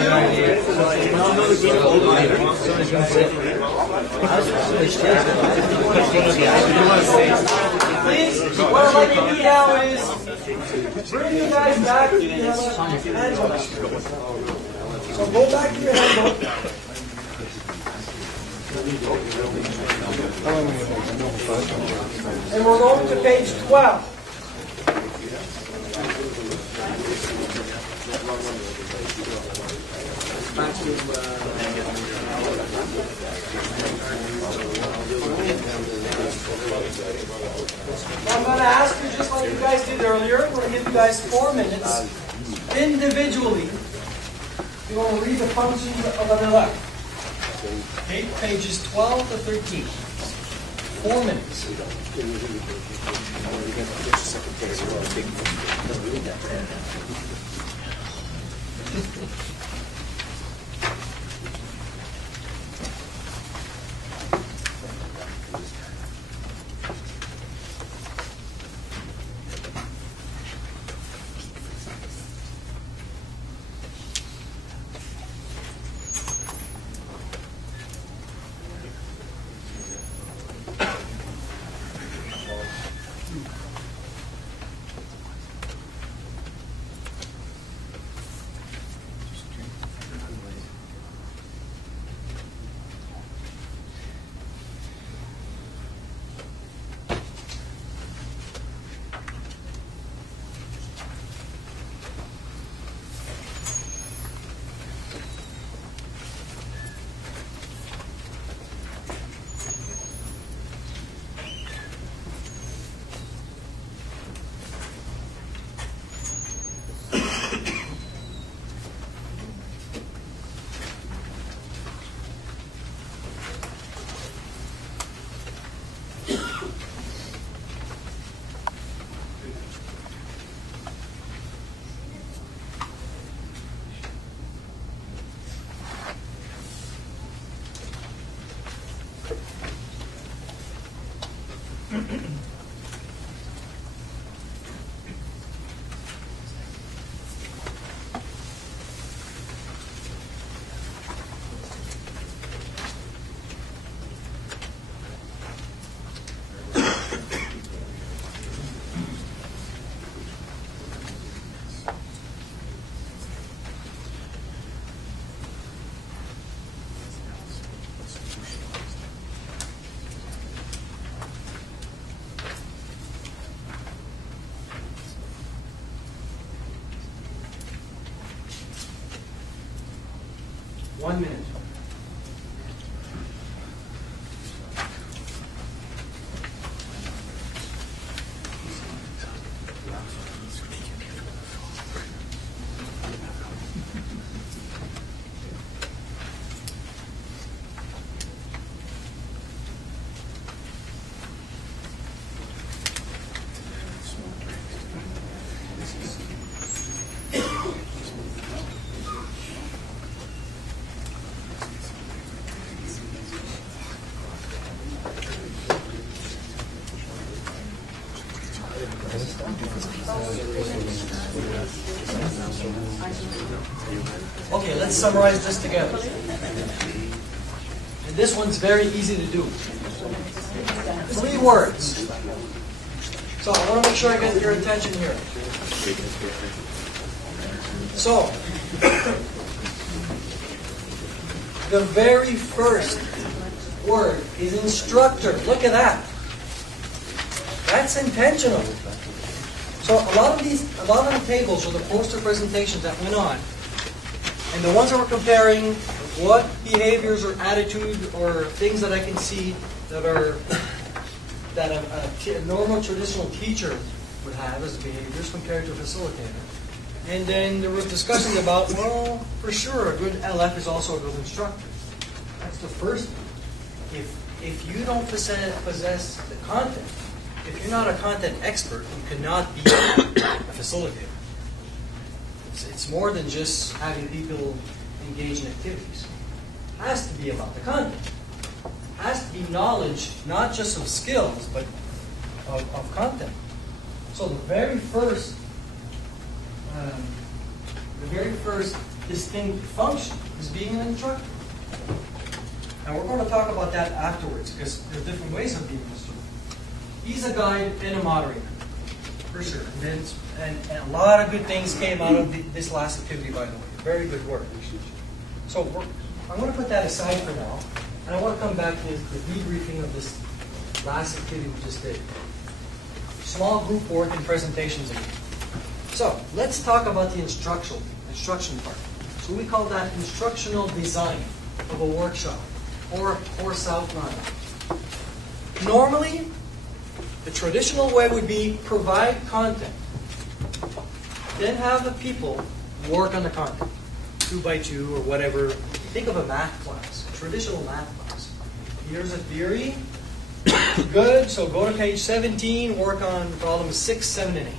please, what I'd like to do now is bring you guys back to your handbook. So go back to your handbook. And we're going to page 12. I'm going to ask you, just like you guys did earlier, I'm going to give you guys 4 minutes individually. You're going to read the functions of the left. Okay, pages 12 to 13. 4 minutes. One minute. Okay, let's summarize this together. And this one's very easy to do. 3 words. So I want to make sure I get your attention here. So, the very first word is instructor. Look at that. That's intentional. So a lot of the tables or the poster presentations that went on, and the ones that were comparing what behaviors or attitude or things that I can see that are that a normal traditional teacher would have as behaviors compared to a facilitator. And then there was discussions about, well, for sure, a good LF is also a good instructor. That's the first thing. If you don't possess the content, if you're not a content expert, you cannot be a facilitator. It's more than just having people engage in activities. It has to be about the content. It has to be knowledge, not just of skills, but of content. So the very first distinct function is being an instructor. And we're going to talk about that afterwards, because there's different ways of being an instructor. He's a guide and a moderator, for sure. And a lot of good things came out of this last activity, by the way. Very good work. So I'm going to put that aside for now, and I want to come back to the debriefing of this last activity we just did. Small group work and presentations again. So let's talk about the instruction part. So we call that instructional design of a workshop or course outline. Normally, the traditional way would be provide content, then have the people work on the content, 2 by 2 or whatever. Think of a math class, a traditional math class. Here's a theory. Good, so go to page 17, work on problems 6, 7, and 8.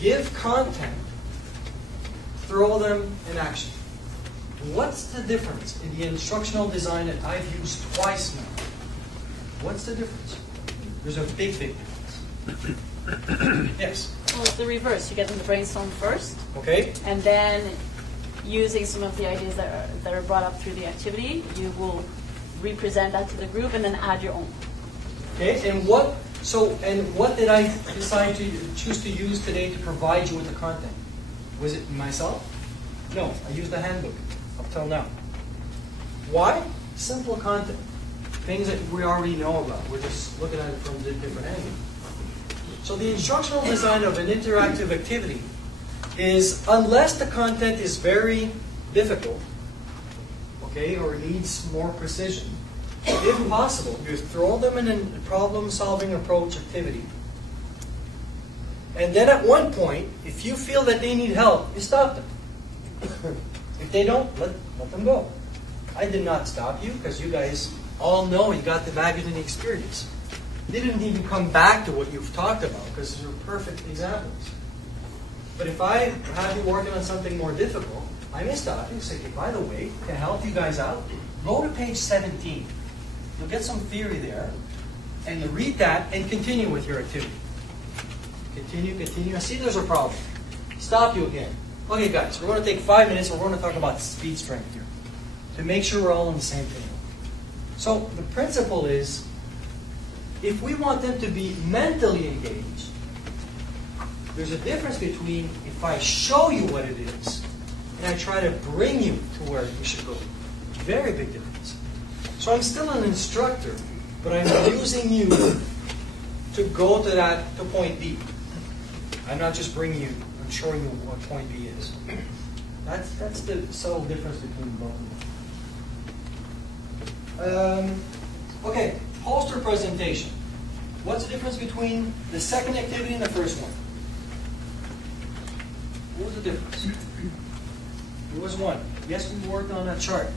Give content, throw them in action. What's the difference in the instructional design that I've used twice now? What's the difference? There's a big difference. Yes? Well, it's the reverse. You get them to brainstorm first. Okay. And then, using some of the ideas that are brought up through the activity, you will represent that to the group and then add your own. Okay, and what did I decide to choose to use today to provide you with the content? Was it myself? No, I used the handbook up till now. Why? Simple content. Things that we already know about. We're just looking at it from a different angle. So the instructional design of an interactive activity is, unless the content is very difficult, okay, or needs more precision, if possible, you throw them in a problem-solving approach activity. And then at one point, if you feel that they need help, you stop them. If they don't, let them go. I did not stop you, because you guys all know you got the baggage and the experience. They didn't even come back to what you've talked about, because you're perfect examples. But if I have you working on something more difficult, I may stop you and say, hey, by the way, to help you guys out, go to page 17. You'll get some theory there, and read that and continue with your activity. Continue. I see there's a problem. Stop you again. Okay, guys, we're going to take 5 minutes, and we're going to talk about speed strength here to make sure we're all on the same page. So the principle is, if we want them to be mentally engaged, there's a difference between if I show you what it is and I try to bring you to where you should go. Very big difference. So I'm still an instructor, but I'm using you to go to point B. I'm not just bringing you, I'm showing you what point B is. That's the subtle difference between both of them. Okay, poster presentation. What's the difference between the second activity and the first one? What was the difference? There was one. Yes, we worked on a chart,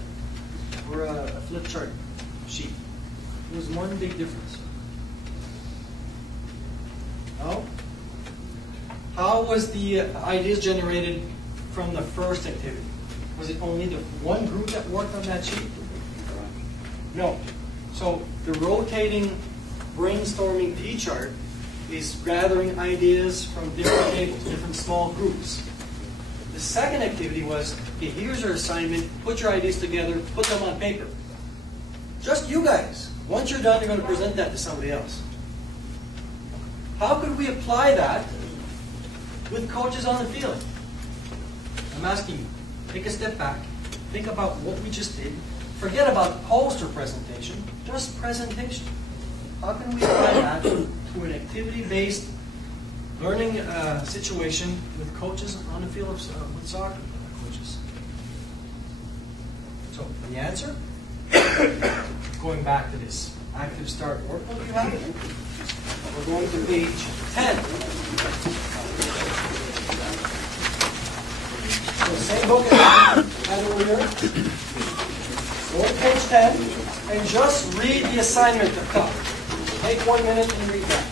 or a flip chart sheet. There was one big difference. No? How was the ideas generated from the first activity? Was it only the one group that worked on that sheet? No. So the rotating brainstorming T-chart is gathering ideas from different tables, different small groups. The second activity was, okay, here's your assignment, put your ideas together, put them on paper. Just you guys. Once you're done, you're going to present that to somebody else. How could we apply that with coaches on the field? I'm asking you, take a step back, think about what we just did, forget about poster presentation, just presentation. How can we apply that to an activity-based learning situation with coaches on the field with soccer coaches? So the answer, going back to this active start workbook you have, we're going to page 10. So same book as I had over here. Go to page 10 and just read the assignment at the top. Take 1 minute and read that.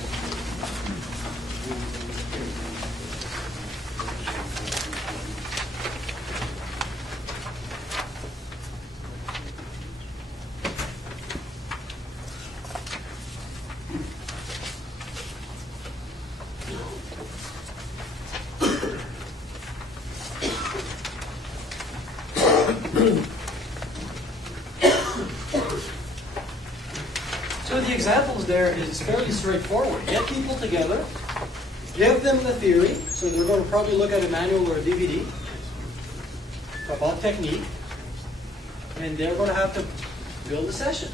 So the examples there is fairly straightforward. Get people together, give them the theory, so they're going to probably look at a manual or a DVD about technique, and they're going to have to build a session.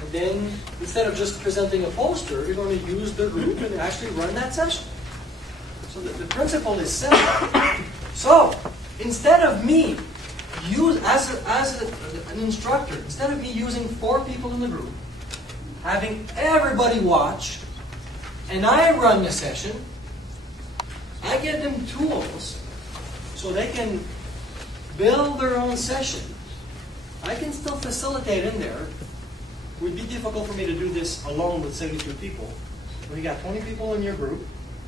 And then, instead of just presenting a poster, you're going to use the group and actually run that session. So the principle is simple. So, instead of me, as an instructor, instead of me using 4 people in the group, having everybody watch, and I run the session, I give them tools so they can build their own session. I can still facilitate in there. It would be difficult for me to do this alone with 72 people. When you got 20 people in your group,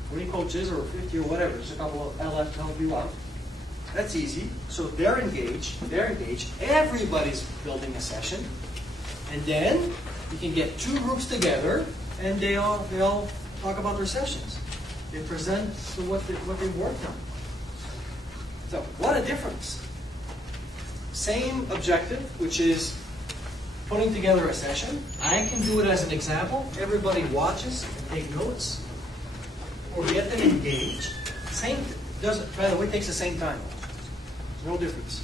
20 coaches or 50 or whatever, there's a couple of LF to help you out. That's easy. So they're engaged. Everybody's building a session. And then you can get 2 groups together and they all talk about their sessions. They present what they worked on. So what a difference. Same objective, which is putting together a session. I can do it as an example. Everybody watches and take notes. Or get them engaged. By the way, it takes the same time. There's no difference.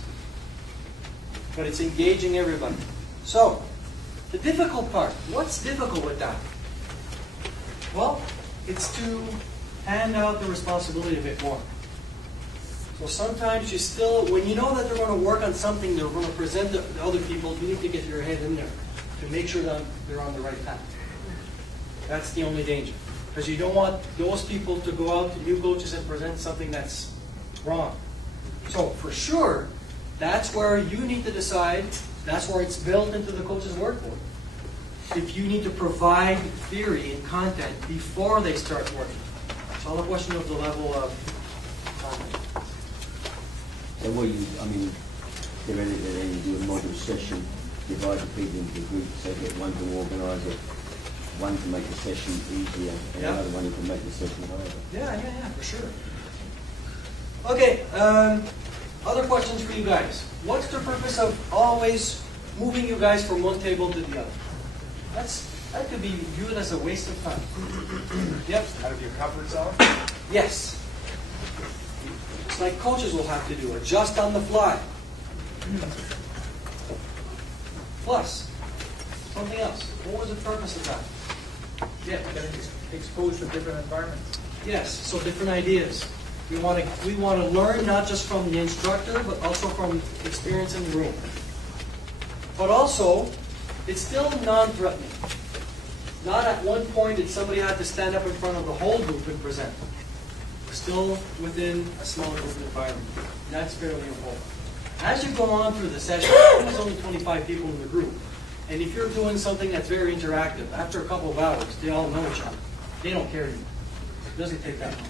But it's engaging everybody. So, the difficult part. What's difficult with that? Well, it's to hand out the responsibility a bit more. So sometimes you still, when you know that they're going to work on something, they're going to present to other people, you need to get your head in there to make sure that they're on the right path. That's the only danger. Because you don't want those people to go out to new coaches and present something that's wrong. So for sure, that's where you need to decide, that's where it's built into the coach's workbook. If you need to provide theory and content before they start working. It's all a question of the level of content. So what theoretically then you do a model session, divide the people into groups, so get one to organise it, one to make the session easier, and another one who can make the session harder. Yeah, for sure. Okay, other questions for you guys. What's the purpose of always moving you guys from one table to the other? That could be viewed as a waste of time. Yep. Out of your comfort zone? Yes. It's like coaches will have to do, adjust on the fly. Plus, something else. What was the purpose of that? Yeah, Getting exposed to different environments. yes, so different ideas. We want to learn not just from the instructor, but also from experience in the room. But also, it's still non-threatening. Not at one point did somebody have to stand up in front of the whole group and present. We're still within a small group environment. That's fairly important. As you go on through the session, there's only 25 people in the group. And if you're doing something that's very interactive, after a couple of hours, they all know each other. They don't care anymore. It doesn't take that long.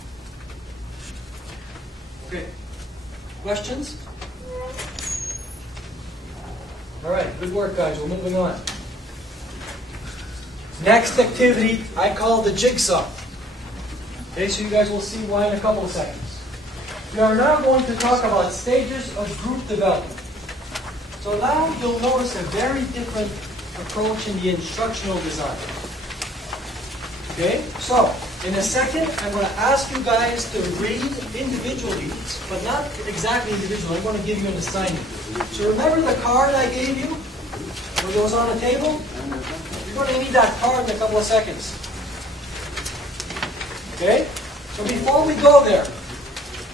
Okay. Questions? All right. Good work, guys. We're moving on. Next activity I call the jigsaw. Okay, so you guys will see why in a couple of seconds. We are now going to talk about stages of group development. So now you'll notice a very different approach in the instructional design. Okay? So, in a second, I'm going to ask you guys to read individually, but not exactly individually. I'm going to give you an assignment. So remember the card I gave you? Where it was on the table? You're going to need that card in a couple of seconds. Okay? So before we go there,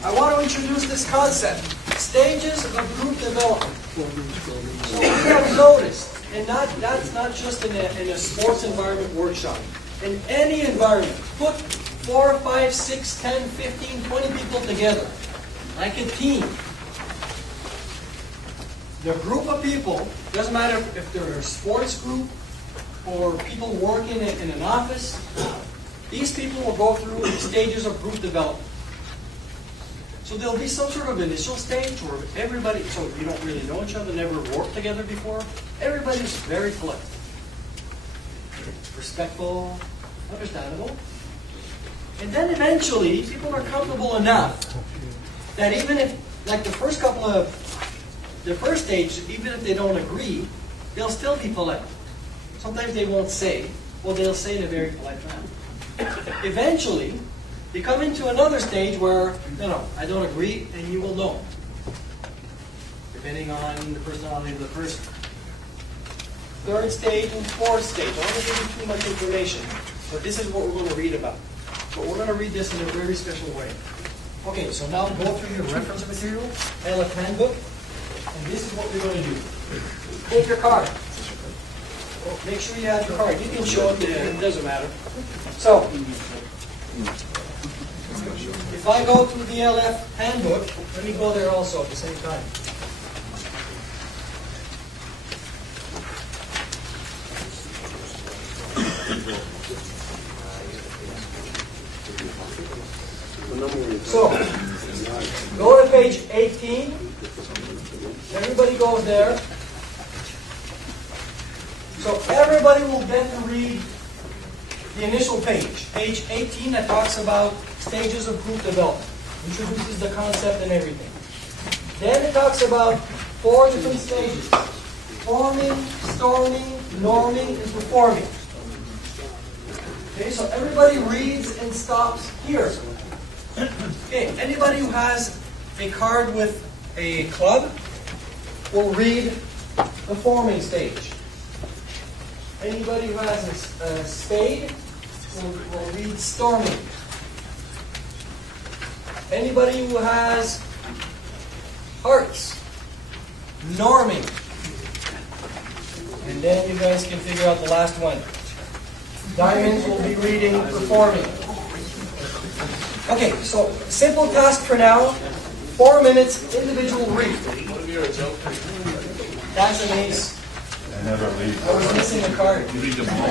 I want to introduce this concept. Stages of group development. So we have noticed, and that's not just in a sports environment workshop. In any environment, put 4, 5, 6, 10, 15, 20 people together, like a team. The group of people, doesn't matter if they're a sports group or people working in an office, these people will go through stages of group development. So there'll be some sort of initial stage where everybody, so you don't really know each other, never worked together before. Everybody's very polite, respectful, understandable. And then eventually, people are comfortable enough that even if, like the first stage, even if they don't agree, they'll still be polite. Sometimes they won't say, well, they'll say in a very polite manner. Eventually, they come into another stage where, no, I don't agree, and you will know, depending on the personality of the person. Third stage and fourth stage. I don't want to give you too much information, but this is what we're going to read about. But we're going to read this in a very special way. Okay, so now go through your reference material, LF handbook, and this is what we're going to do. Take your card. Make sure you have your card. You can show it, it doesn't matter. So, if I go to the LF handbook, let me go there also at the same time. So, go to page 18. Everybody goes there. So everybody will get to read the initial page. Page 18 that talks about stages of group development. Introduces the concept and everything. Then it talks about 4 different stages. Forming, storming, norming, and performing. Okay, so everybody reads and stops here. Okay, anybody who has a card with a club will read the forming stage. Anybody who has a spade will read storming. Anybody who has hearts, norming. And then you guys can figure out the last one. Diamonds will be reading performing. Okay, so simple task for now. 4 minutes, individual read. That's an ace. I was missing a card. You read them all.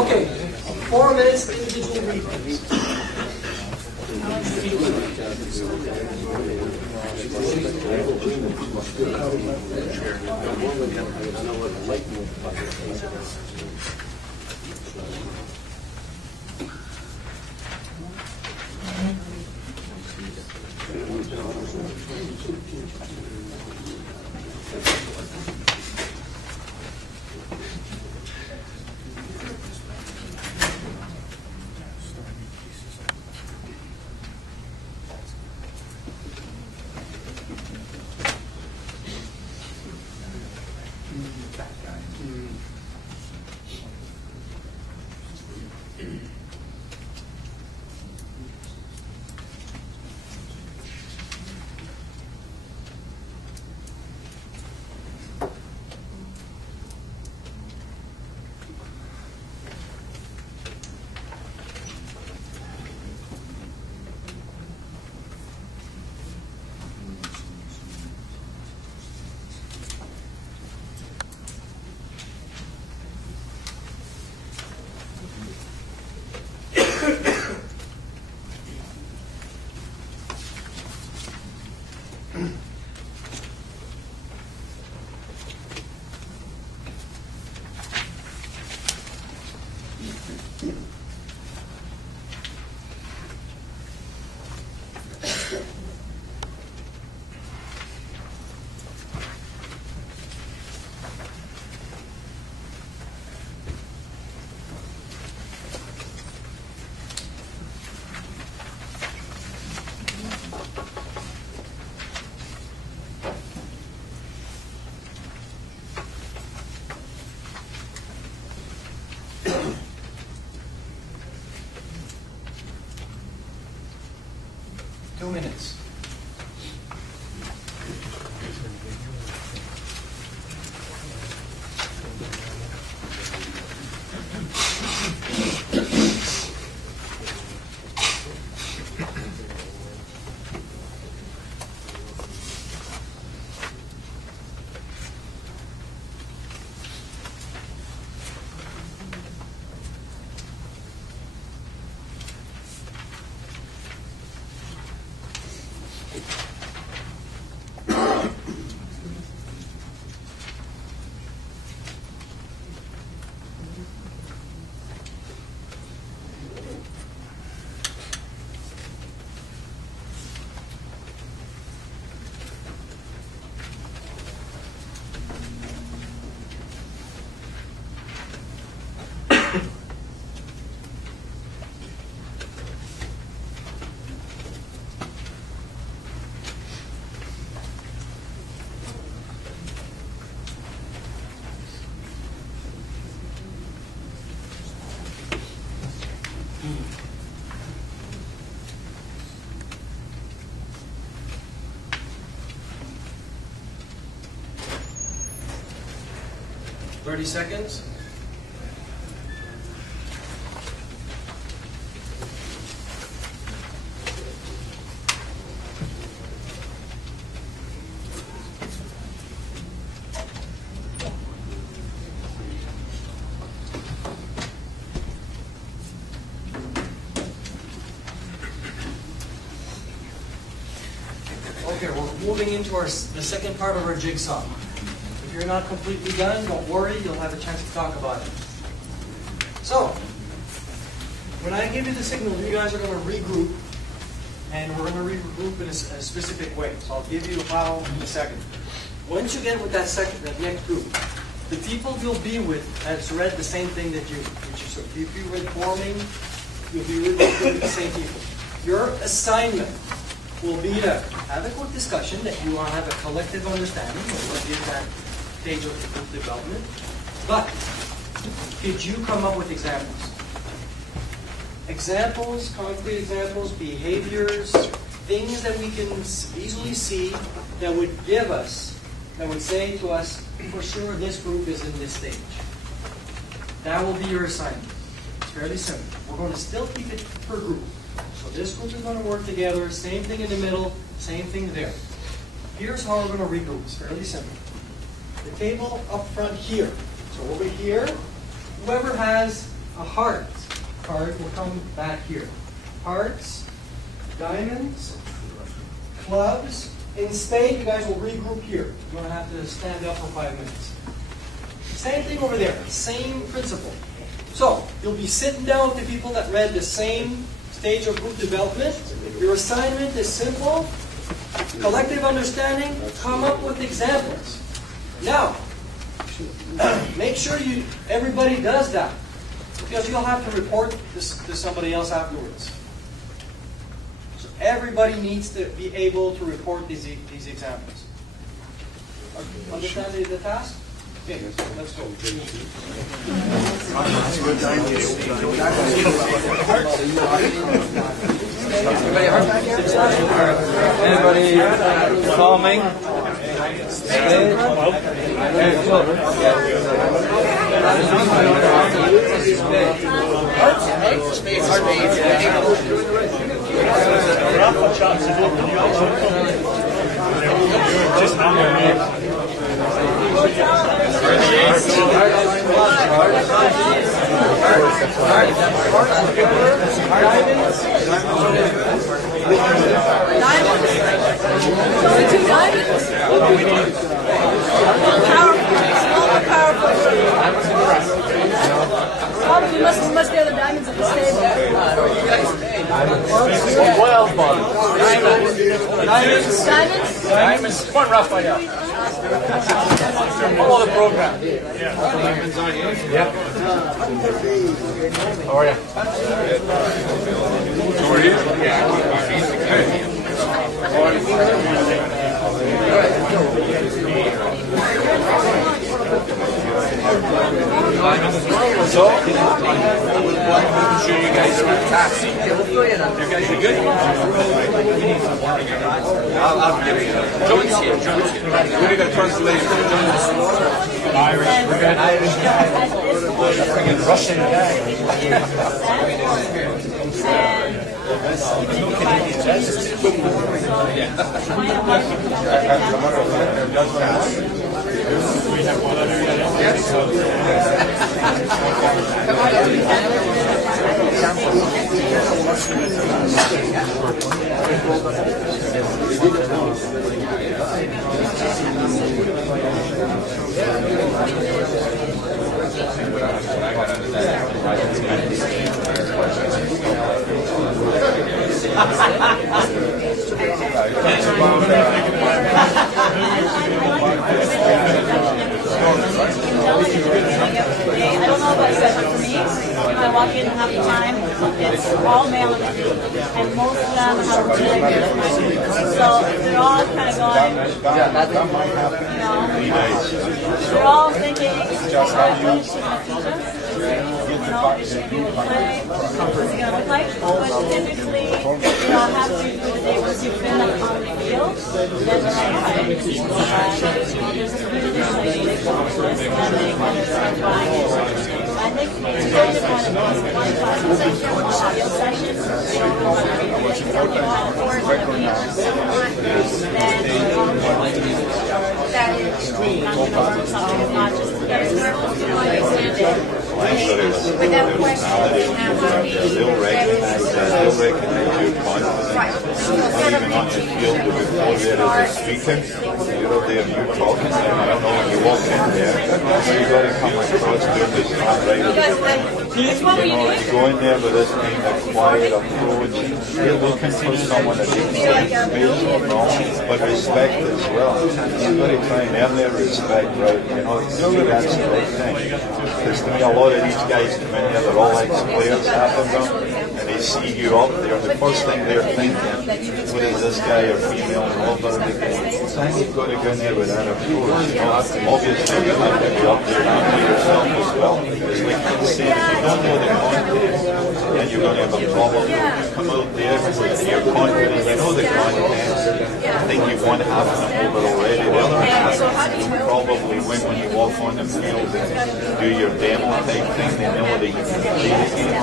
Okay, 4 minutes, individual read. 2 minutes. $30 seconds. Okay, we're moving into the second part of our jigsaw. If you're not completely done, don't worry, you'll have a chance to talk about it. So, when I give you the signal, you guys are going to regroup, and we're going to regroup in a specific way. So I'll give you how in a second. Once you get with that next group, the people you'll be with has read the same thing that you. So if you read forming, you'll be with the same people. Your assignment will be to have a quick discussion that you want to have a collective understanding of what is that stage of group development. But could you come up with examples? Examples, concrete examples, behaviors, things that we can easily see that would give us, that would say to us, for sure this group is in this stage. That will be your assignment. It's fairly simple. We're going to still keep it per group. So this group is going to work together, same thing in the middle, same thing there. Here's how we're going to regroup. It's fairly simple. The table up front here. So over here, whoever has a heart card will come back here. Hearts, diamonds, clubs, in spade, you guys will regroup here. You're going to have to stand up for 5 minutes. Same thing over there. Same principle. So, you'll be sitting down with the people that read the same stage of group development. Your assignment is simple. Collective understanding. Come up with examples. Now, make sure everybody does that, because you'll have to report this to somebody else afterwards. So everybody needs to be able to report these examples. Understand the task? Okay, let's go. Anybody forming? Must be other diamonds at the stable. Diamonds. Come on, Raphael. Follow the program. Diamonds on you. Yeah. How are you? How are you? So, I'm show you guys some tasks. guys are good? I'll give it. John's here. We're going to translate. Irish, we got Irish guy. Freaking Russian guy. I don't know about you guys, but for me, when I walk in half the time, it's all male and most of them have teenagers. So they're all kind of going, they're all thinking, what is she going to teach us? Is she going to be able to play? What's it going to look like? But typically, after they receive feedback on the field, then they're like, there's a really nice list, and they kind of start buying it. I think it's kind of one class session, one audio session. They don't know how to read it. They don't know how to forward the paper. Then that is something is not just But that question they'll recognize that. They'll recognize your confidence. Not even on the field, but before there is a speaker, you're up there, you're talking to them. I don't know when you walk in there, you've got to come across doing this not right. You go in there with this kind of quiet approach. You're looking for someone that you can say space or not, but respect as well. You've got to try and earn their respect, right? To me that's the right thing. Because to me a lot of these guys come in here, they're all ex-players, half of them, and they see you up there. The first thing they're thinking, what is this guy or female involved in? I think you've got to go in there with that approach. Obviously you have to be up there and be yourself as well. Because like you say, if you don't know the context, then you're going to have a problem. You come out there and you're confident, you know the context. I think you've won half of them over already. The other half you probably win when you walk on the field and do your demo type thing. They know that you can play the game.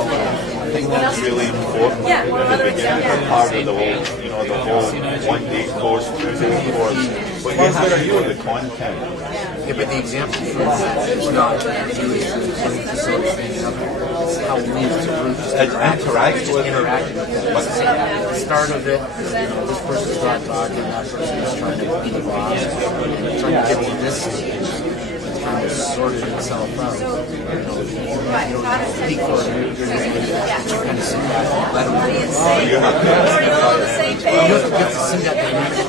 I think that's really important at the beginning part of the whole 1 day course, 2 day course. But you have to know the content. Yeah, but the example for that is not really facilitating it's how we as a group interact with them. But at the start of it, this person's not talking, that person is trying to be the boss, trying to get to this stage. Kind of sorted itself out. You don't speak for it. You're kind of sit back, let them you have to see that dynamic.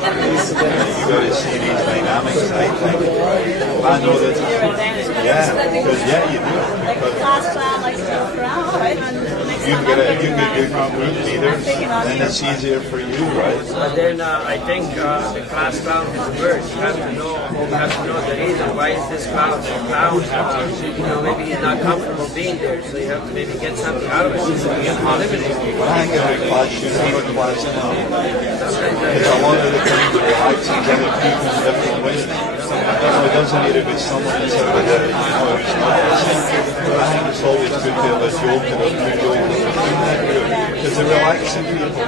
You got to see these dynamics, I think. I know that. Because you do. You get a group leader, then it's easier for you, right? But then I think the class clown is worse. You have to know the reason why is this clown maybe he's not comfortable being there, so you have to maybe get something out of it. So you have to eliminate it. I think every class should have a class now. Because a lot of the times we see other people in different ways. It doesn't need to be someone that's out of there, who's not listening. I think it's always good to have a joke and a good joke in that group. Because they're relaxing people. A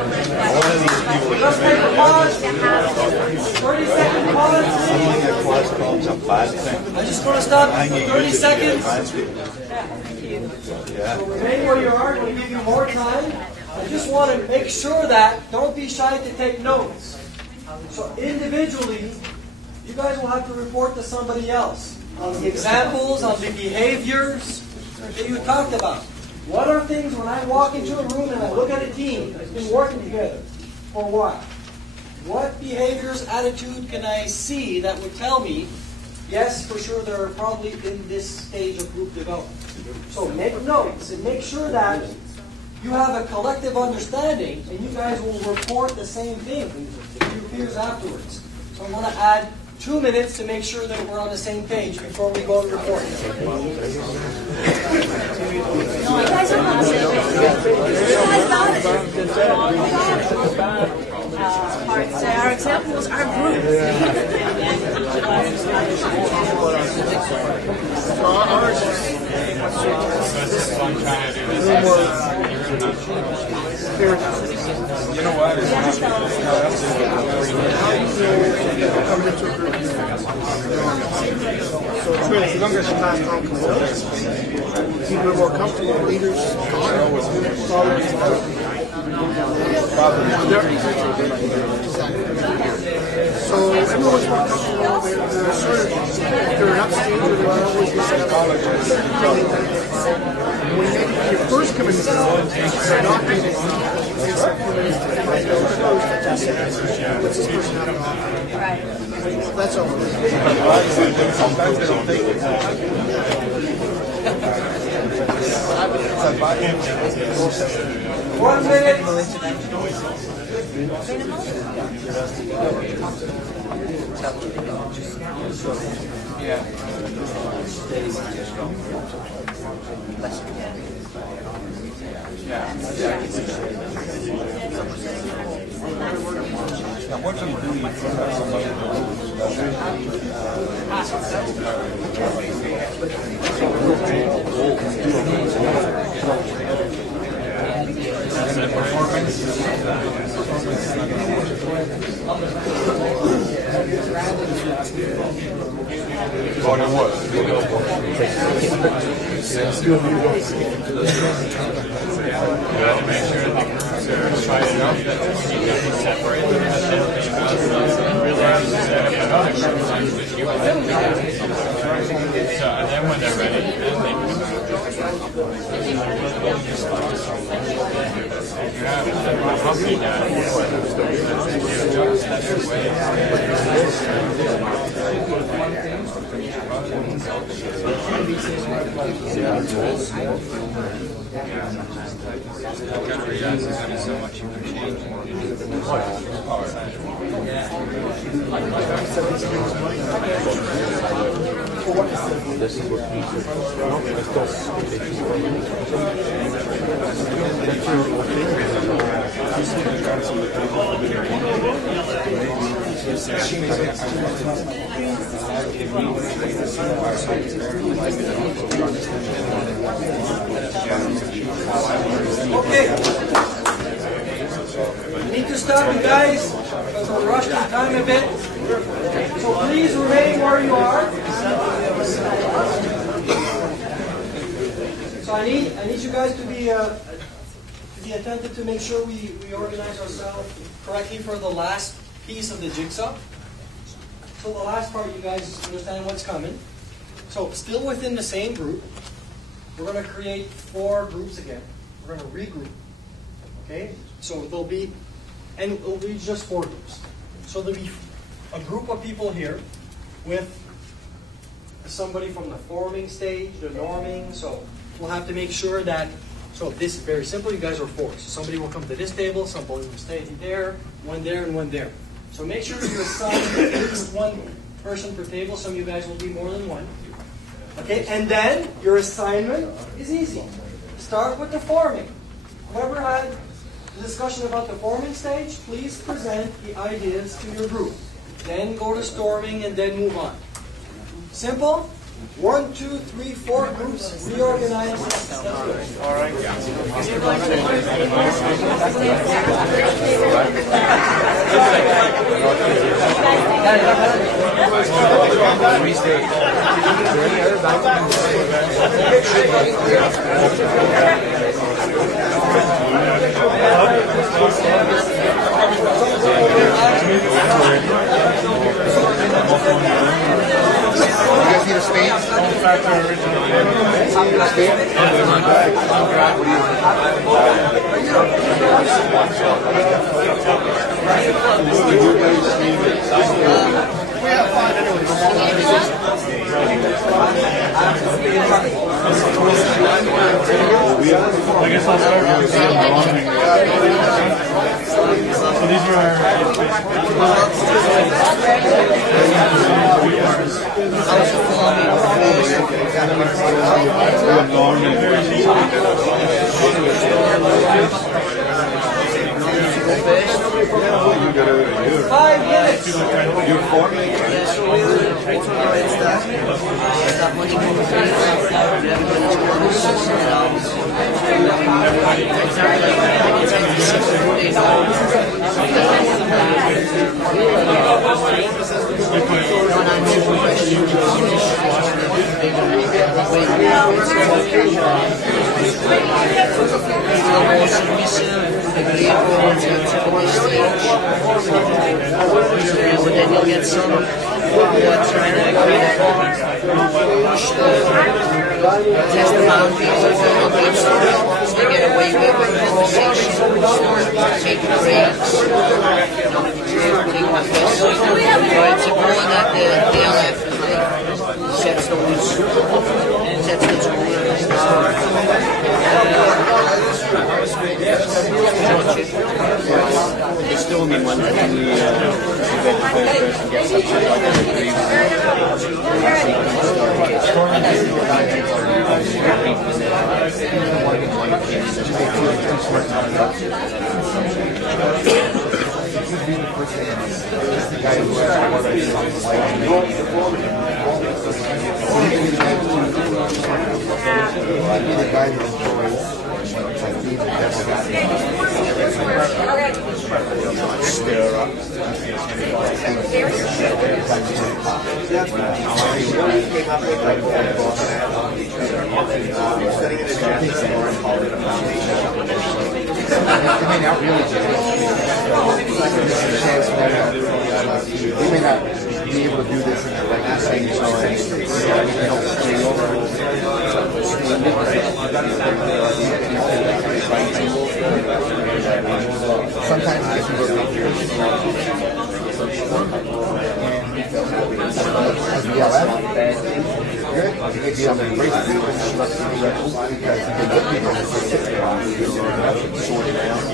lot of these people that come in and I don't think a class problem's a bad thing. I just want to stop 30 seconds. Yeah. So remain where you are. I'm going to give you more time. I just want to make sure that don't be shy to take notes. So individually, you guys will have to report to somebody else on the examples, on the behaviors that you talked about. What are things when I walk into a room and I look at a team that's been working together for a while? What behaviors, attitude can I see that would tell me, yes, for sure they're probably in this stage of group development. So make notes and make sure that you have a collective understanding and you guys will report the same thing to your peers afterwards. So I'm going to add 2 minutes to make sure that we're on the same page before we go to report. No, you guys are on the same page. You guys got it. We're all got it. Our examples are group. You know what? As long as class people are more comfortable, leaders, so everyone's more comfortable. They're sort of, they're upstate, or they're always when you first come into the world, they're not doing it. What's this person out of? That's all. One minute. What can we do if somebody and then when they're ready, then they can This is what we Okay. We need to stop, you guys, because we're rushing time a bit. So please remain where you are. So I need you guys to be attentive to make sure we organize ourselves correctly for the last piece of the jigsaw. So the last part, you guys understand what's coming. So still within the same group, we're going to create 4 groups again. We're going to regroup. Okay? So it'll be just 4 groups. So there'll be a group of people here with somebody from the forming stage, the norming. So we'll have to make sure that, so this is very simple, you guys are 4. So somebody will come to this table, somebody will stay there, one there, and one there. So make sure you assign at least 1 person per table. Some of you guys will be more than 1. Okay, and then your assignment is easy. Start with the forming. Whoever had a discussion about the forming stage, please present the ideas to your group. Then go to storming and then move on. Simple? 1, 2, 3, 4 groups, reorganize. All right. You guys need a Spain? We have 5 anyways. I guess I'll start. So these are our You're forming. So we organize that money comes in, everybody's bonuses, but then you'll get some who are trying to kind of push test the boundaries of brainstorming to get away with conversation, take breaks, right, so calling that the DLF sets those It's still only one thing when you get something like we may not be able to do this in the regular same time. Sometimes I can go as we yell at good. If you have a great because you can get people to sit down and sort it out. You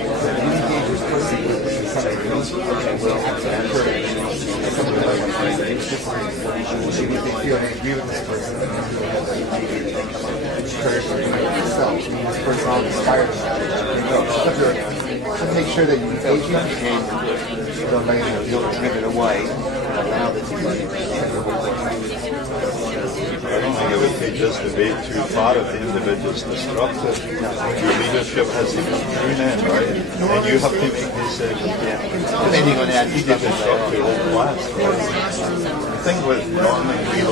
engage this person with something will encourage something like it's different. See what they feel they agree with this person. Encourage yourself. This person all inspired to make sure that you engage them and don't let them feel driven away and allow them to I don't think it would be just a bit too far if the individual's destructive. Your leadership has to come through then, right? And you have to make decisions. Depending on that, you can disrupt your whole class. I think with Norman, we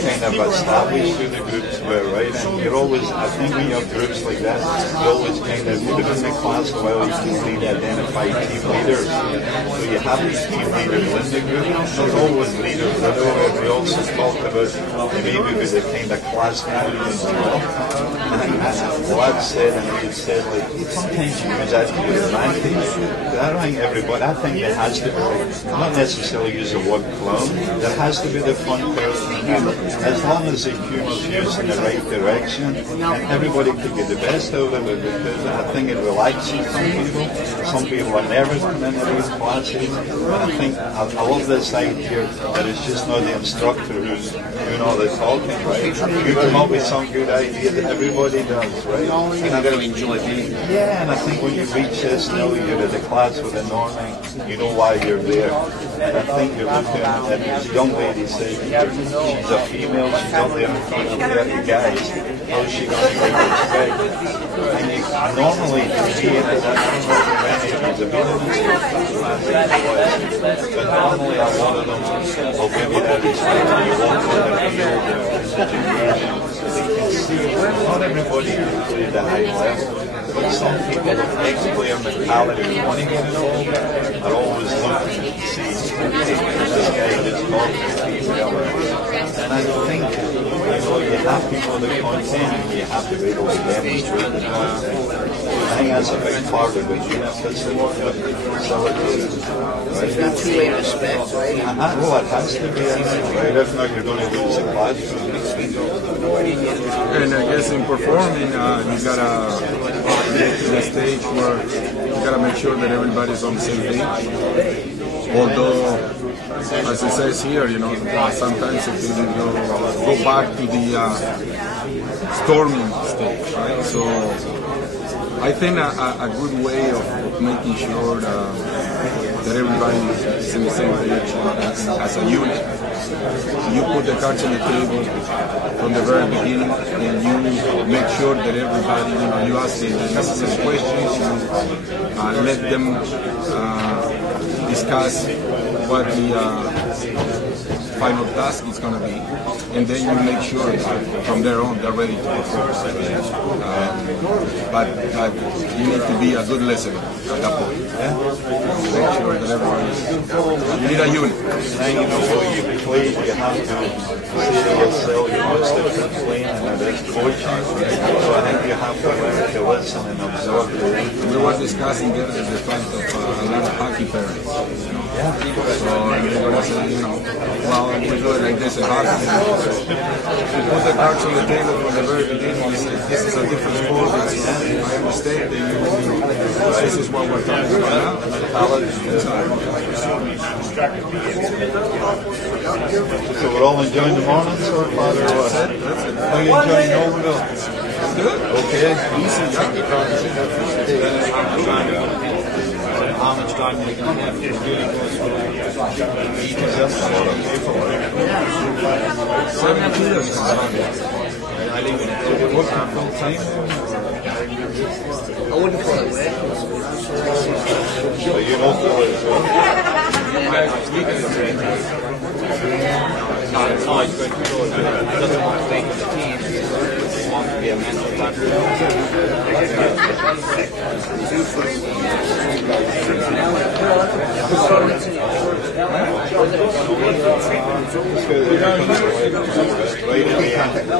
kind of established who the groups were, right? And you're always, I think when you have groups like that, you always kind of, you've been in the class a while, you can really identify team leaders. So you have these team leaders in the group. There's always leaders everywhere. We also talked about maybe with the kind of class management as well. And Vlad said, and he said, like, sometimes you use that to your advantage. But I don't think everybody, I think there has to be, not necessarily use the word clown, there has to be the fun person. As long as the humour's used in the right direction, and everybody could get the best out of it, because I think it relaxes some people are nervous coming into these classes, and I think I love this idea that it's just not the instructor who's doing all the talking, right? You come up with some good idea that everybody does, right? And I'm going to enjoy being there. Yeah, and I think when you reach this now, you're in the class with the Norman, you know why you're there. And I think you're looking at this young lady saying, she's a female, she's out there in front of 30 guys. How's she going to get respect? And normally, to me, I don't know many of these abilities, but normally a lot of them will give you that respect and you walk in the field and such engagement. So they can see, not everybody can play the high level, but some people with ex-player mentality who want to get involved are always looking to see, this guy just talking to people. And I think, you have people that content and you have to be able to demonstrate the content. I think that's a big part of it. You have to facilitate. There's that two-way respect, right? Well, it has to be, right? If not, you're going to lose the classroom. And I guess in performing, you gotta get to the stage where you gotta make sure that everybody's on the same page. Although, as it says here, sometimes it can go back to the storming stage, right? So I think a good way of making sure that everybody is in the same page as a unit. You put the cards on the table from the very beginning, and you make sure that everybody, you ask the necessary questions, you let them discuss what the final task is going to be, and then you make sure that from there on they're ready to perform. But you need to be a good listener at that point. Make sure that everybody you need a unit. Before you play, you have to say to yourself, it's different playing and it is coaching. So I think you have to learn to listen and absorb. We were discussing the fact of a lot of hockey parents. So they were saying, well, we do it like this at hockey. We put the cards on the table from the very beginning. We said, this is a different sport. I understand that this is what we're talking about now. So we're all enjoying the morning so far, or what? Are you enjoying Nobleville? Good. Okay. Easy. How much time are you going to have to really go through? Just a lot of paperwork. I leave it at Working full time? I wouldn't call it work. So you know full as well? No, it's going to go. He doesn't want to stay with the team. He wants to be a mental factor. Right in the end.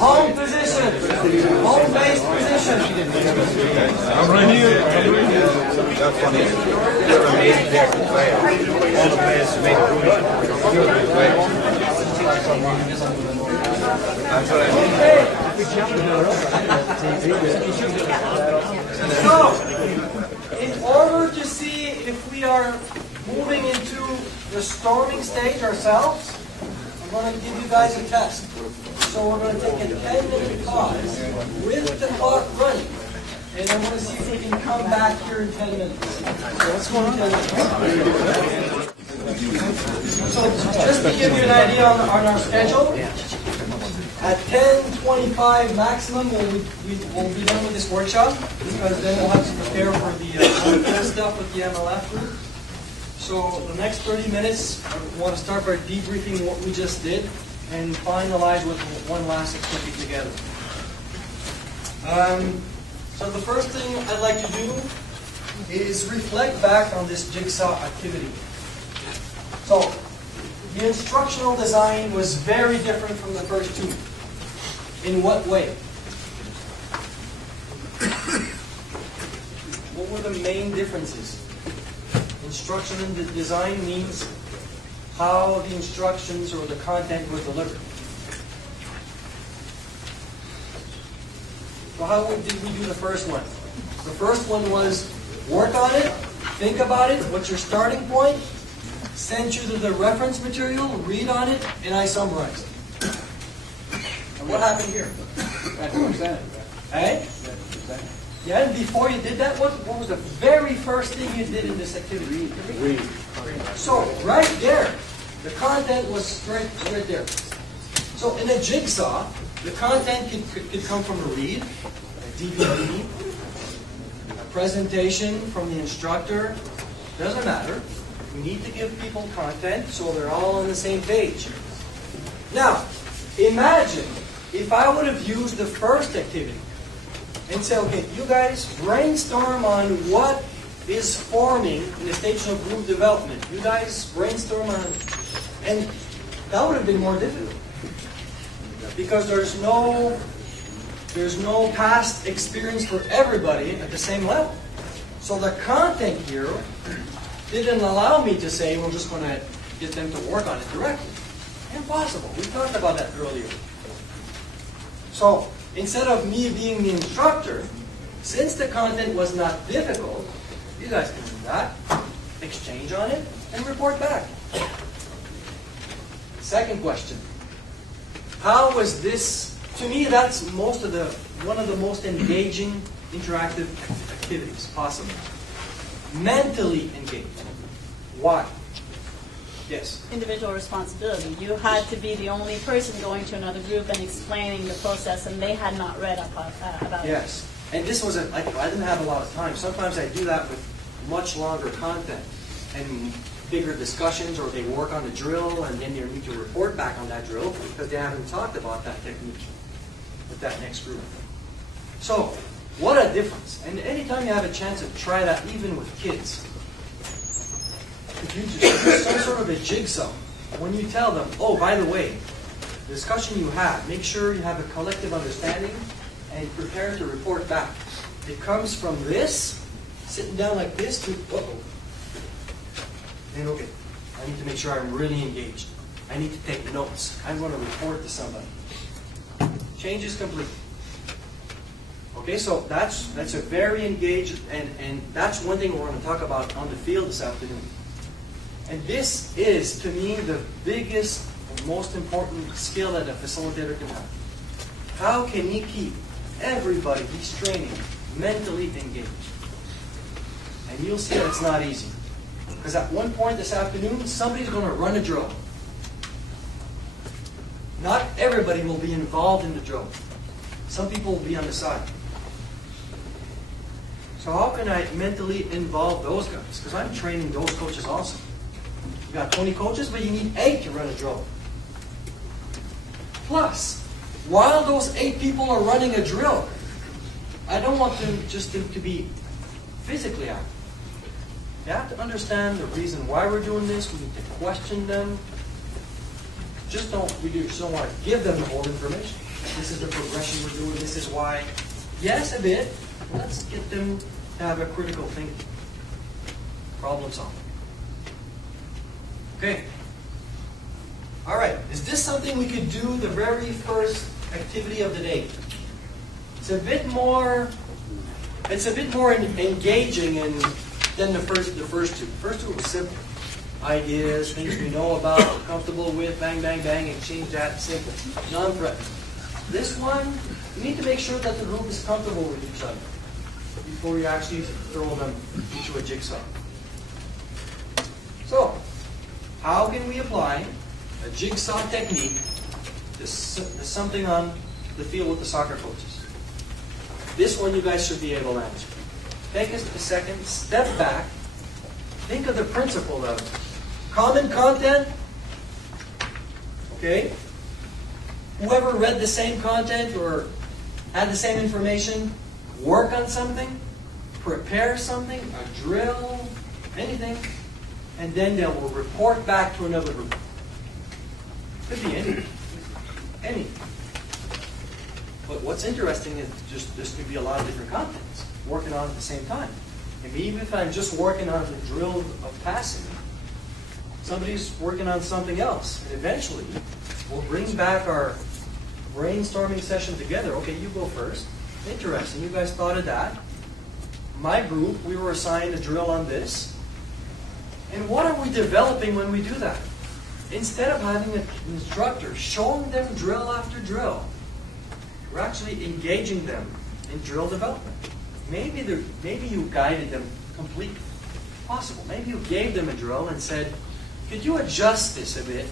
Home position. Home-based position. I'm right here. That's funny. You're amazing there to play. All the players make it good. You're a good player. That's what I mean. So, in order to see if we are moving into the storming stage ourselves, I'm going to give you guys a test. So we're going to take a 10-minute pause with the clock running. And I'm going to see if we can come back here in 10 minutes. So let's go on 10 minutes. So just to give you an idea on our schedule, at 10:25 maximum, we'll be done with this workshop, because then we'll have to prepare for the stuff with the MLF group. So the next 30 minutes, I want to start by debriefing what we just did and finalize with one last activity together. So the first thing I'd like to do is reflect back on this Jigsaw activity. So the instructional design was very different from the first two. In what way? What were the main differences? Instruction and design means how the instructions or the content was delivered. So how did we do the first one? The first one was work on it, think about it, what's your starting point, send you to the reference material, read on it, and I summarize it. And what happened here? Hey? Yeah, and before you did that, what was the very first thing you did in this activity? Read. So, right there, the content was right there. So, in a Jigsaw, the content could come from a read, a DVD, a presentation from the instructor. Doesn't matter. We need to give people content so they're all on the same page. Now, imagine if I would have used the first activity and say, okay, you guys brainstorm on what is forming in the stage of group development. You guys brainstorm on, and that would have been more difficult because there's no past experience for everybody at the same level. So the content here didn't allow me to say we're just going to get them to work on it directly. Impossible. We talked about that earlier. So instead of me being the instructor, since the content was not difficult, you guys can do that, exchange on it, and report back. Second question. How was this, to me that's one of the most engaging interactive activities possible. Mentally engaged. Why? Yes? Individual responsibility. You had to be the only person going to another group and explaining the process, and they had not read up about it. Yes. And this was, I didn't have a lot of time. Sometimes I do that with much longer content and bigger discussions, or they work on the drill and then they need to report back on that drill because they haven't talked about that technique with that next group. So, what a difference. And anytime you have a chance to try that, even with kids, if you just do some sort of a jigsaw, when you tell them, oh, by the way, the discussion you have, make sure you have a collective understanding and prepare to report back. It comes from this, sitting down like this, to, uh-oh. Then, okay, I need to make sure I'm really engaged. I need to take notes. I'm going to report to somebody. Changes completely. Okay, so that's a very engaged, and that's one thing we're going to talk about on the field this afternoon. And this is, to me, the biggest and most important skill that a facilitator can have. How can he keep everybody he's training mentally engaged? And you'll see that it's not easy. Because at one point this afternoon, somebody's going to run a drill. Not everybody will be involved in the drill. Some people will be on the side. So how can I mentally involve those guys? Because I'm training those coaches also. You got 20 coaches, but you need 8 to run a drill. Plus, while those 8 people are running a drill, I don't want them just to be physically active. You have to understand the reason why we're doing this. We need to question them. We just don't want to give them the whole information. This is the progression we're doing. This is why. Yes, a bit. Let's get them to have a critical thinking. Problem solving. Okay. All right. Is this something we could do the very first activity of the day? It's a bit more engaging than the first two. The first two were simple. Ideas, things we know about, comfortable with, bang, bang, bang, exchange that, simple. Non-threatening. This one, you need to make sure that the group is comfortable with each other before you actually throw them into a jigsaw. So, how can we apply a jigsaw technique to something on the field with the soccer coaches? This one you guys should be able to answer. Take a second, step back, think of the principle of common content. Okay? Whoever read the same content or had the same information, work on something, prepare something, a drill, anything, and then they will report back to another group. Could be anything. Anything. But what's interesting is just this could be a lot of different contents working on at the same time. And even if I'm just working on the drill of passing, somebody's working on something else. And eventually, we'll bring back our brainstorming session together. Okay, you go first. Interesting. You guys thought of that. My group, we were assigned a drill on this. And what are we developing when we do that? Instead of having an instructor showing them drill after drill, we're actually engaging them in drill development. Maybe you guided them completely. Possible. Maybe you gave them a drill and said, could you adjust this a bit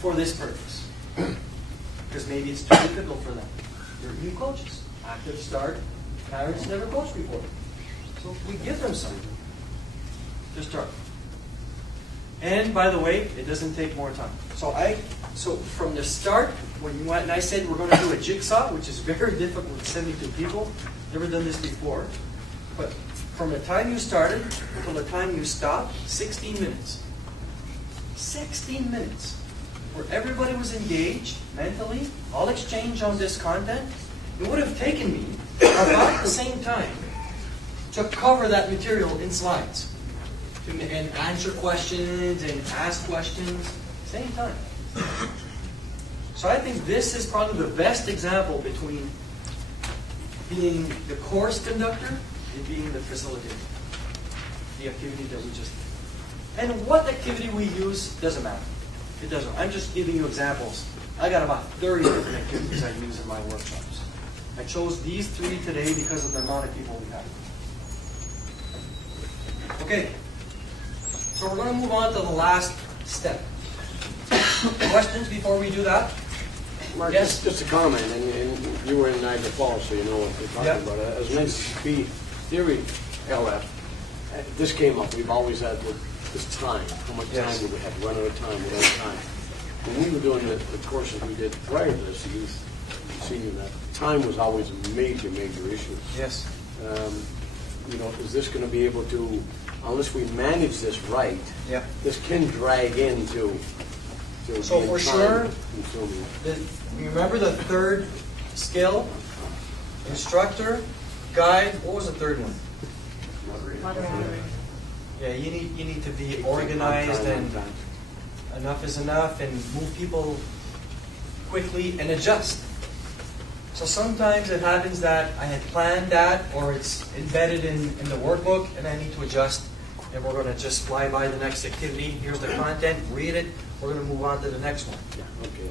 for this purpose? Because maybe it's too difficult for them. They're new coaches. Active start. Parents never coached before. So we give them something to start. And by the way, it doesn't take more time. So from the start, when you went and I said we're going to do a jigsaw, which is very difficult with 72 people, never done this before. But from the time you started until the time you stopped, 16 minutes. 16 minutes. Where everybody was engaged mentally, all exchange on this content. It would have taken me about the same time to cover that material in slides. And answer questions and ask questions, same time. So I think this is probably the best example between being the course conductor and being the facilitator. The activity that we just did. And what activity we use doesn't matter. It doesn't. I'm just giving you examples. I got about 30 different activities I use in my workshops. I chose these 3 today because of the amount of people we have. Okay. So we're going to move on to the last step. Questions before we do that? Mark, Yes? just a comment, and you were in Niagara Falls, so you know what we're talking about. As an NCP theory LF, this came up. We've always had this time. How much time do we have? Run out of time, When we were doing the courses we did prior to this, the youth senior, that time was always a major, major issue. Yes. Is this going to be able to, unless we manage this right, this can drag into so for sure, consuming. You remember the third skill? Instructor, guide. What was the third one? Yeah, you need to be organized, and enough is enough, and move people quickly and adjust. So sometimes it happens that I had planned that, or it's embedded in the workbook, and I need to adjust, and we're going to just fly by the next activity. Here's the content, read it, we're going to move on to the next one. Yeah, okay.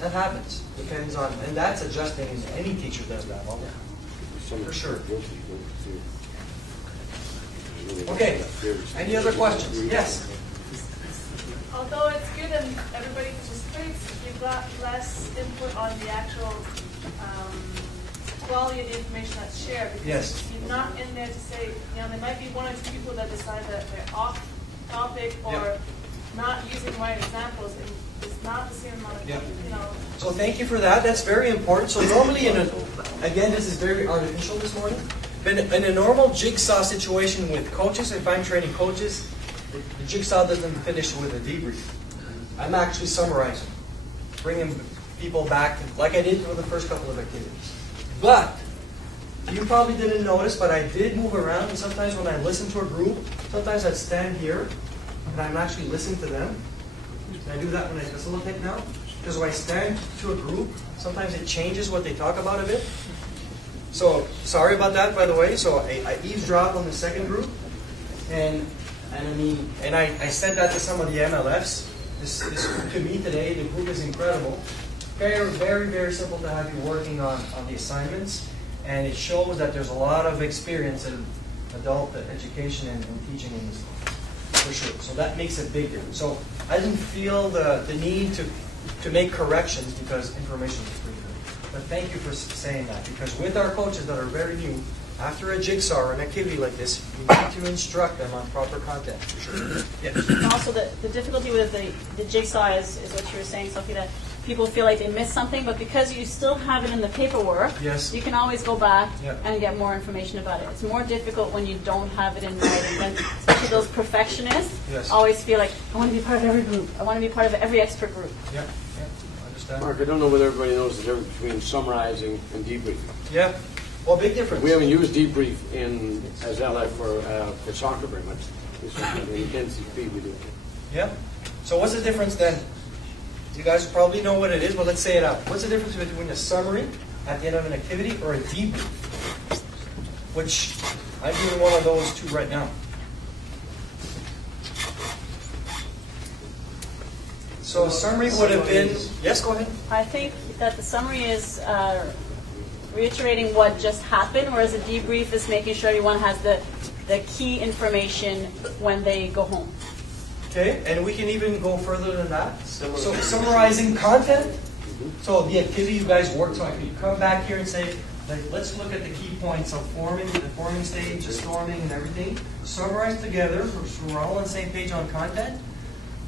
That happens. Depends on, and that's adjusting, and any teacher does that. For sure. Okay. Any other questions? Yes. Although it's good and everybody participates, you've got less input on the actual quality of the information that's shared. Because you're not in there to say, there might be 1 or 2 people that decide that they're off topic or not using right examples, and it's not the same amount of So thank you for that. That's very important. So normally, again, this is very artificial this morning. But in a normal Jigsaw situation with coaches, if I'm training coaches, the Jigsaw doesn't finish with a debrief. I'm actually summarizing, bringing people back, like I did for the first couple of activities. But you probably didn't notice, but I did move around, and sometimes when I listen to a group, sometimes I'd stand here, and I'm actually listening to them. And I do that when I facilitate now. Because when I stand to a group, sometimes it changes what they talk about a bit. So, sorry about that, by the way. So I eavesdrop on the second group, and I said that to some of the MLFs. This to me today, the group is incredible. Very, very, very simple to have you working on the assignments, and it shows that there's a lot of experience in adult education and teaching in this, for sure. So that makes a big difference. So I didn't feel the need to make corrections because information is pretty good. But thank you for saying that, because with our coaches that are very new, after a Jigsaw or an activity like this, you need to instruct them on proper content. For sure. And also the difficulty with the Jigsaw is what you were saying, Sophie, that people feel like they missed something, but because you still have it in the paperwork, you can always go back and get more information about it. It's more difficult when you don't have it in writing. When, especially those perfectionists always feel like, I want to be part of every group. I want to be part of every expert group. Yeah, I understand. Mark, I don't know whether everybody knows the difference between summarizing and debriefing. Yeah. Well, big difference. We haven't used debrief as LF for soccer very much. In NCP we do. Yeah. So what's the difference then? You guys probably know what it is, but let's say it out. What's the difference between a summary at the end of an activity or a debrief? Which I'm doing one of those two right now. So a summary would have been... Yes, go ahead. I think that the summary is reiterating what just happened, whereas a debrief is making sure everyone has the key information when they go home. Okay, and we can even go further than that. So summarizing content. So the activity you guys worked on, you come back here and say, let's look at the key points of forming, the forming stage, the storming, and everything. Summarize together, so we're all on the same page on content.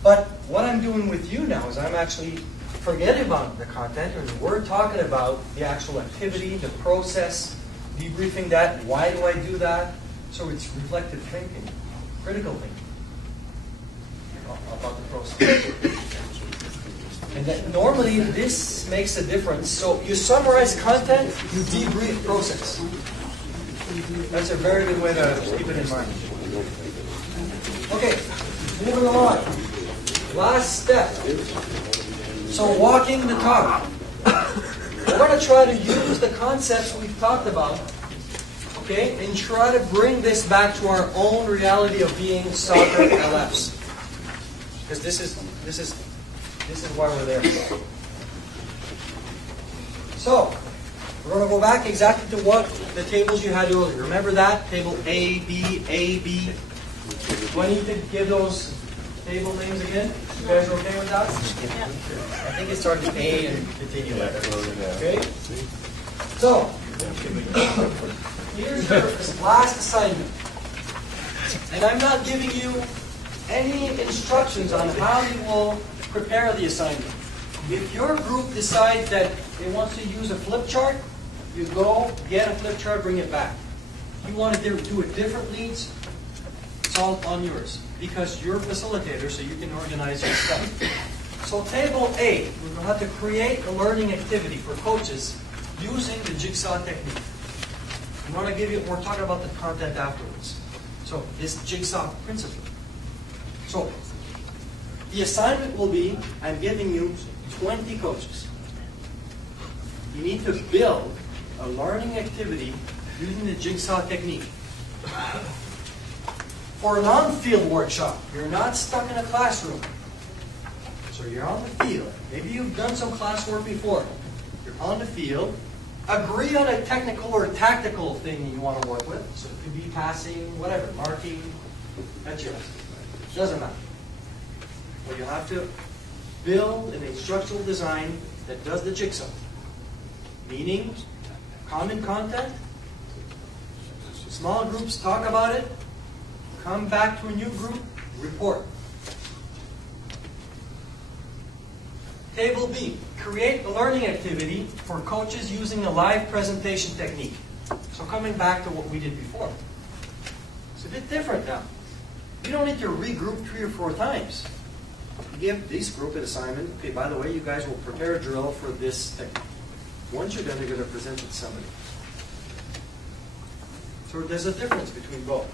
But what I'm doing with you now is I'm actually forgetting about the content, and we're talking about the actual activity, the process, debriefing that. Why do I do that? So it's reflective thinking, critical thinking about the process. And that normally this makes a difference. So you summarize content, you debrief process. That's a very good way to keep it in mind. Okay, moving along. Last step. So walking the talk. We're going to try to use the concepts we've talked about, okay, and try to bring this back to our own reality of being soccer LFs. Because this is This is why we're there. So, we're going to go back exactly to what the tables you had earlier. Remember that? Table A, B, A, B. Do I need to give those table names again? You guys are okay with that? Yeah. I think it starts with A and continue with it. Okay? So, here's your last assignment. And I'm not giving you any instructions on how you will prepare the assignment. If your group decides that it wants to use a flip chart, you go get a flip chart, bring it back. If you want to do it differently, it's all on yours. Because you're a facilitator, so you can organize your stuff. So table A, we're going to have to create a learning activity for coaches using the Jigsaw technique. I'm going to give you, we're talking about the content afterwards. So this Jigsaw principle. So the assignment will be, I'm giving you 20 coaches. You need to build a learning activity using the Jigsaw technique. For an on-field workshop, you're not stuck in a classroom. So you're on the field. Maybe you've done some classwork before. You're on the field. Agree on a technical or tactical thing you want to work with. So it could be passing, whatever, marking. That's yours. Doesn't matter. But you have to build an instructional design that does the Jigsaw. Meaning, common content. Small groups talk about it. Come back to a new group, report. Table B, create a learning activity for coaches using a live presentation technique. So coming back to what we did before. It's a bit different now. You don't need to regroup 3 or 4 times. You give this group an assignment. Okay, by the way, you guys will prepare a drill for this technique. Once you're done, you're going to present it to somebody. So there's a difference between both.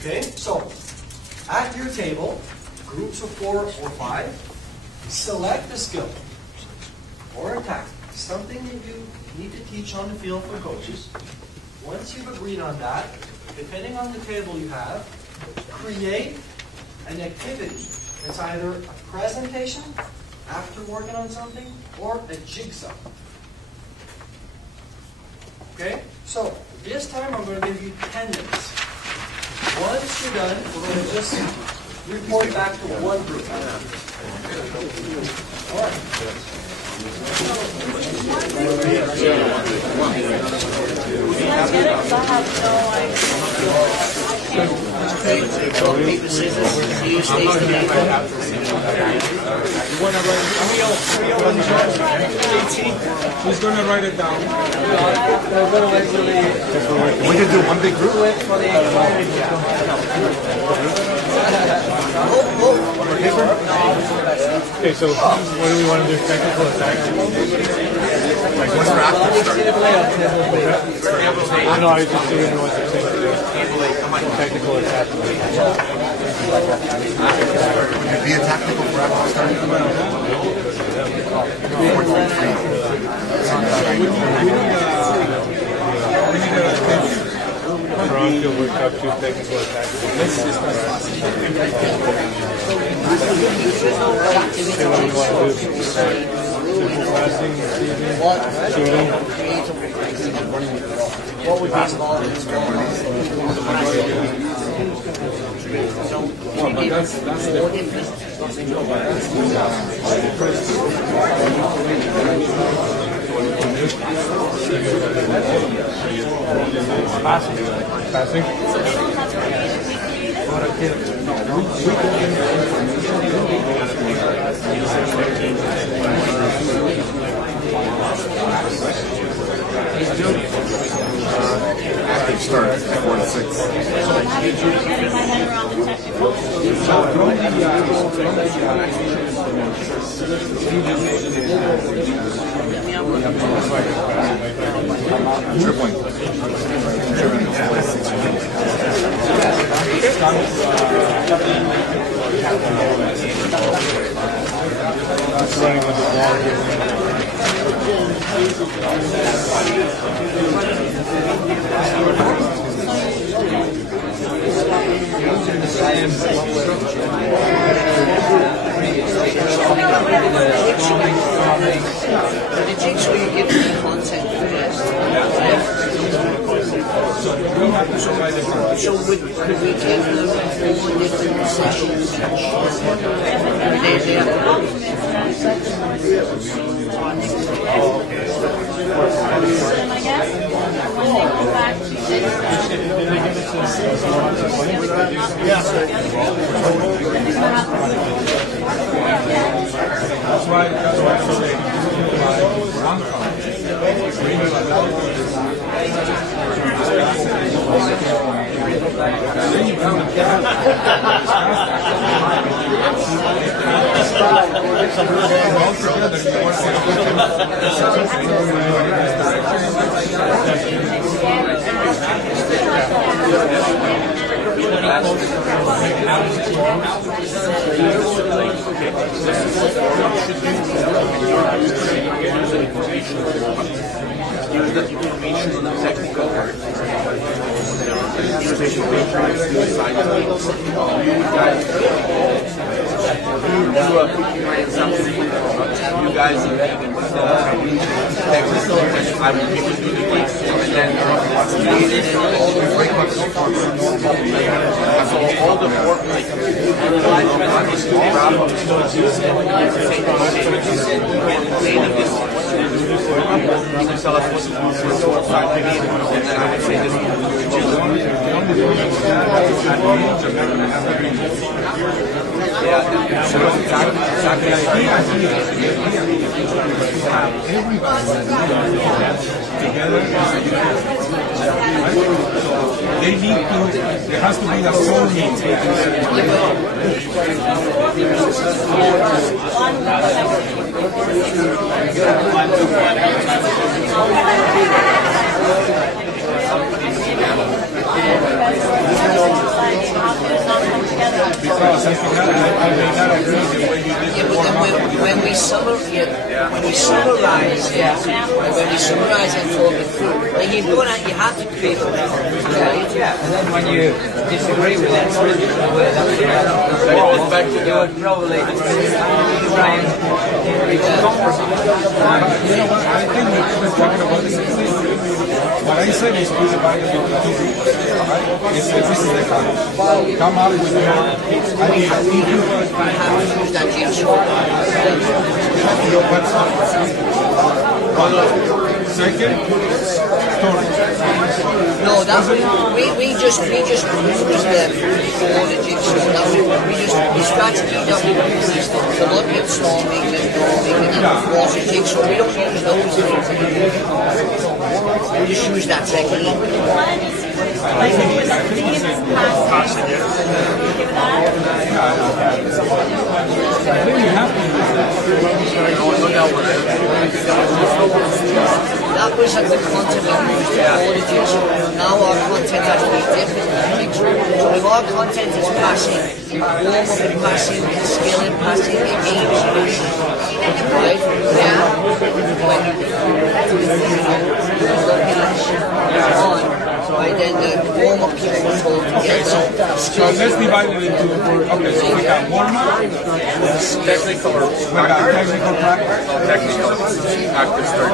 Okay, so at your table, groups of 4 or 5, select a skill or a tactic, something that you need to teach on the field for coaches. Once you've agreed on that, depending on the table you have, create an activity that's either a presentation after working on something or a jigsaw. Okay, so this time I'm going to give you 10 minutes. Once you're done, we're going to just report back to one group. All right. Who's going to write it down? We can do one big group. Okay, so what do we want to do? Technical attack? Like what's our after start? No, I was just doing what you're saying. Technical attack. Would it be a tactical for after start? 4, 3, 3. For on-field workshop, choose technical attack. Okay, what do you want to do? Simple passing, receiving, shooting. What would be involved in this one? But that's Passing. Active start 4 to 6. Tripling. Running with the ball. Using the same structure. The jigsaw you give them the content first. So could we give them 4 different sessions? Then I guess when they go back to this, That's why so they one then you come information on the technical part. Instruction matrix, the side of you guys. You guys are technical, and I will give you the links, and then all the work. So all the work, like you can tell us what side you need, and then I would say this they need to, there has to be a soul meeting. Because I think I may not agree with the way you did the but when we summarize, and talk it through, like you have to create a right? Yeah, and then when you disagree with it, you would probably try and you know what, I think we're talking about the same thing. What I said is we divide it into two groups, right? This is the kind. Come up with your, I mean, that jigsaw. Second, story. No, that we just used them for the jigsaw. We strategy that we use to look at storming and norming and water jigsaw. We don't use those things. We just use that technique. That was like the content we used for the jigsaw. Now our content has to be different than the jigsaw. So if our content is passing, warm up and passing, skill and passing, it means solution. Right? Yeah. Right, then the warm-up people were told to get so let's divide it into, okay, so we got warm-up, technical or technical practice, technical active start.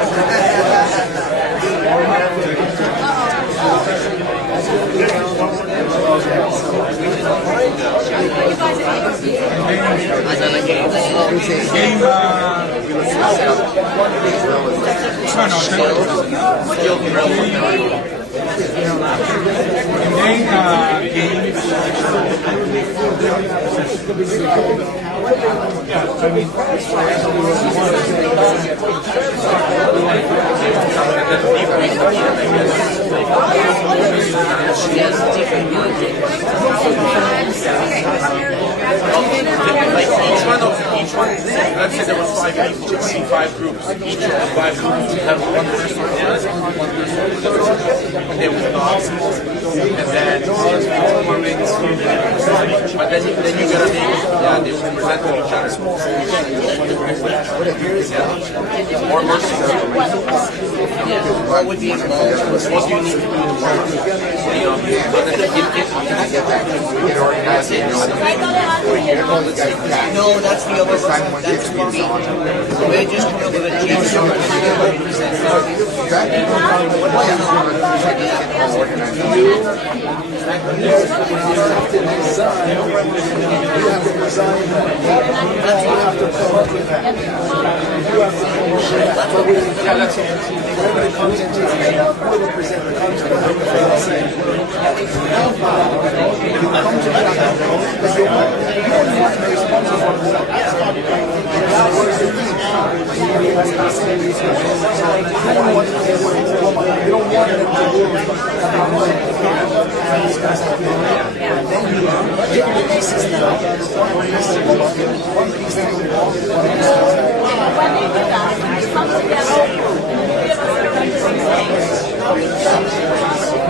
Each one, let's say there was 5 people, it would be 5 groups. Each of the 5 groups would have one person, and they would talk, and then but then you gotta make, they would present to each other. Or mercy. What would be involved? What do you need to do? No, that's the other one. That's the meeting. We're just coming up with a jigsaw.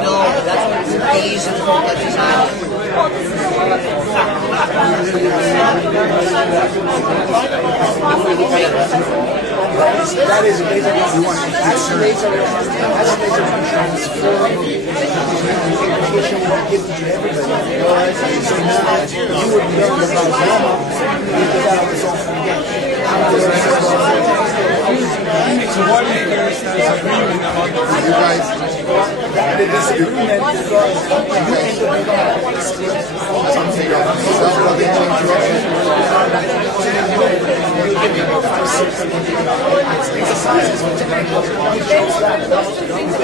No, that's what these and all that design. That is basically you want to Facilitator transform education will give to everybody. So now you would learn about drama, you develop its own So what is there is agreement about you guys? The disagreement because you ended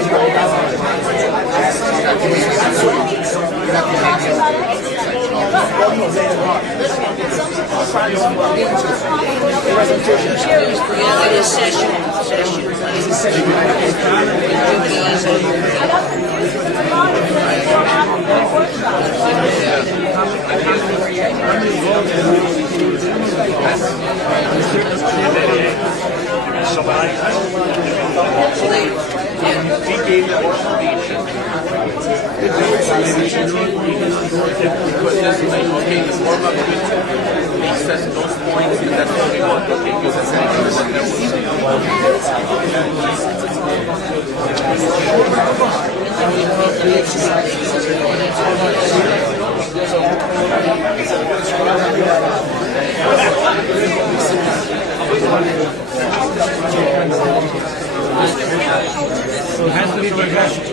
So it has to be progression.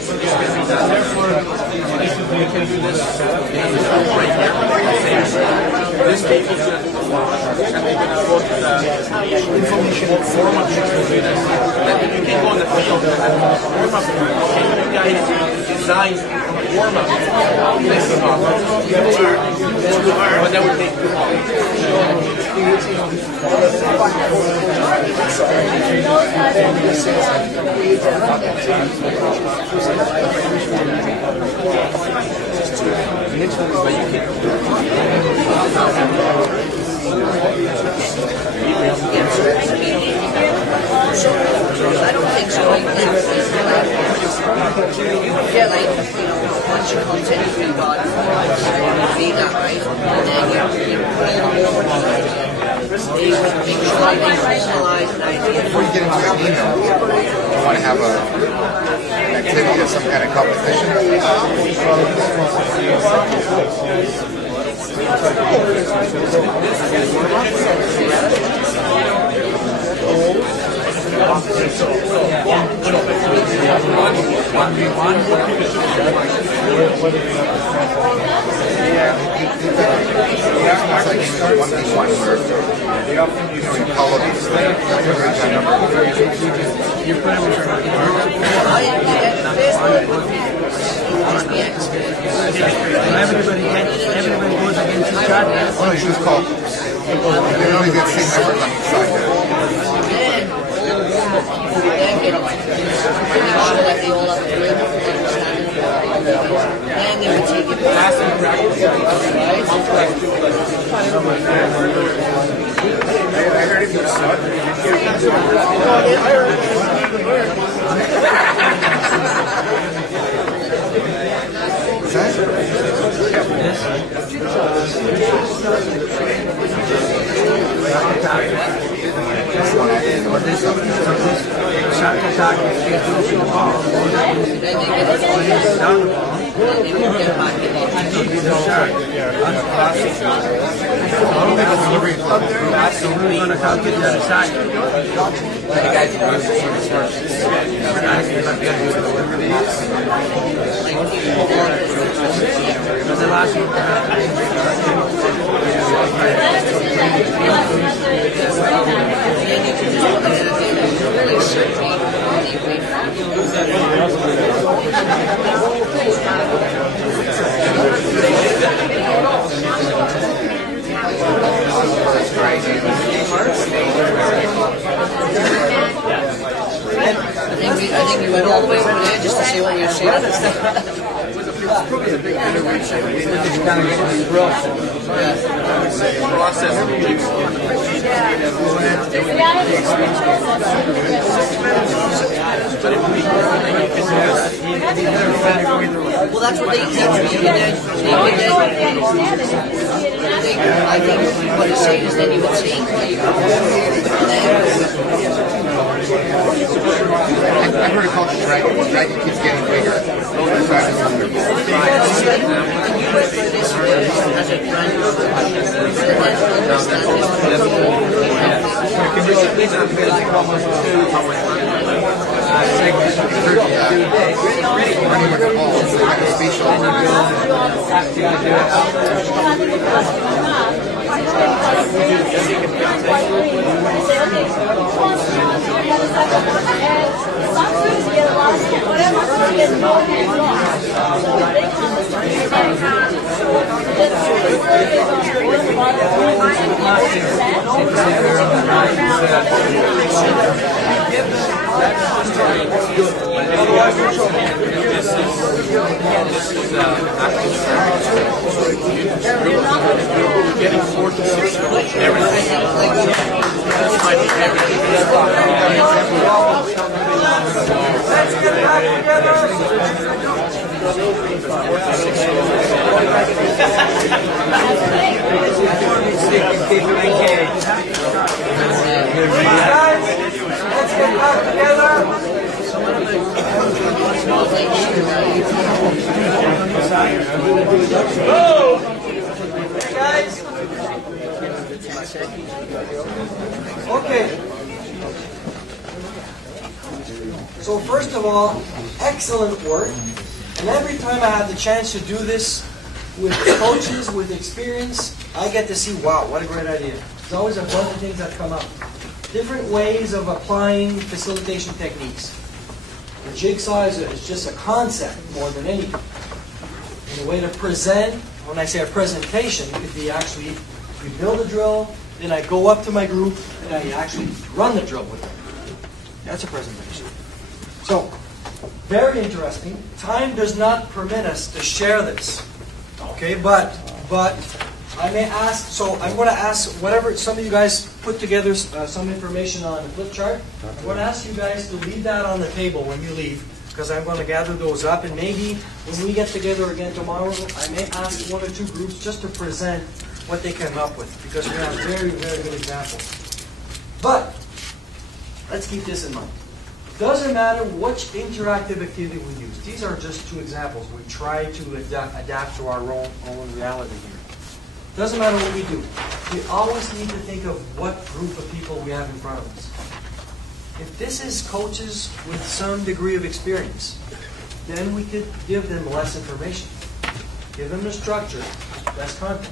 Therefore, we can do this right here. This table should put the information format to this. Then you can go in the field and warm up. Okay, you guys design warm up. This is all. But that would take too long. I don't think so. You would get like, a bunch of content you've got, feed that, right? And then you put all the more before you get into an email, you want to have an activity of some kind of competition. Everybody goes against each other. Oh no, you just call. You only get 6 members on each side. And they would take it past and practice it, shot the target, you get through the ball. Down the ball. So we're going to come get the other side. The last one. I think we went all the way over there just to see what we were seeing. Probably a big intervention. We just kind of get this process. Well, that's what they teach me. I think what it's saying is then you would see what you I've heard it called the dragon. The dragon keeps getting bigger. Getting 4 to 6 Let's get back together. Guys, let's get back together. Hey guys. Okay. So first of all, excellent work. And every time I have the chance to do this with coaches, with experience, I get to see, wow, what a great idea. There's always a bunch of things that come up. Different ways of applying facilitation techniques. The jigsaw is just a concept more than anything. And the way to present, when I say a presentation, it could be actually, we build a drill, then I go up to my group, and I actually run the drill with them. That's a presentation. So, very interesting. Time does not permit us to share this. Okay, but I may ask, so I'm going to ask whatever, some of you guys put together some information on a flip chart. I'm going to ask you guys to leave that on the table when you leave, because I'm going to gather those up, and maybe when we get together again tomorrow, I may ask 1 or 2 groups just to present what they came up with, because we have very, very good examples. But, let's keep this in mind. Doesn't matter which interactive activity we use. These are just 2 examples. We try to adapt to our own reality here. Doesn't matter what we do. We always need to think of what group of people we have in front of us. If this is coaches with some degree of experience, then we could give them less information. Give them the structure, less content.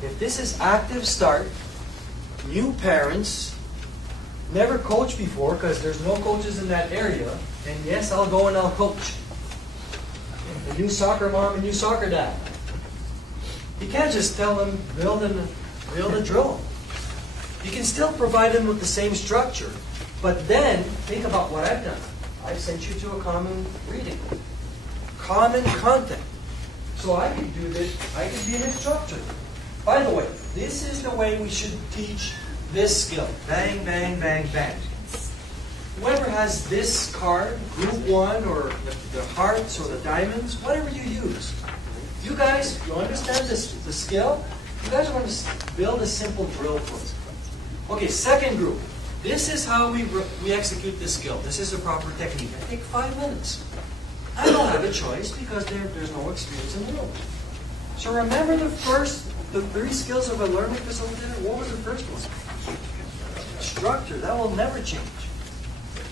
If this is active start, new parents, never coached before because there's no coaches in that area, and yes, I'll go and I'll coach. A new soccer mom, a new soccer dad. You can't just tell them, build a drill. You can still provide them with the same structure, but then think about what I've done. I've sent you to a common reading, common content. So I could do this, I could be an instructor. By the way, this is the way we should teach this skill. Bang, bang, bang, bang. Whoever has this card, group 1 or the hearts or the diamonds, whatever you use. You guys, you understand the skill? You guys are going to build a simple drill for us. Okay, second group. This is how we execute this skill. This is a proper technique. I take 5 minutes. I don't have a choice because there's no experience in the room. So remember the 3 skills of a learning facilitator? What was the first one? Structure. That will never change.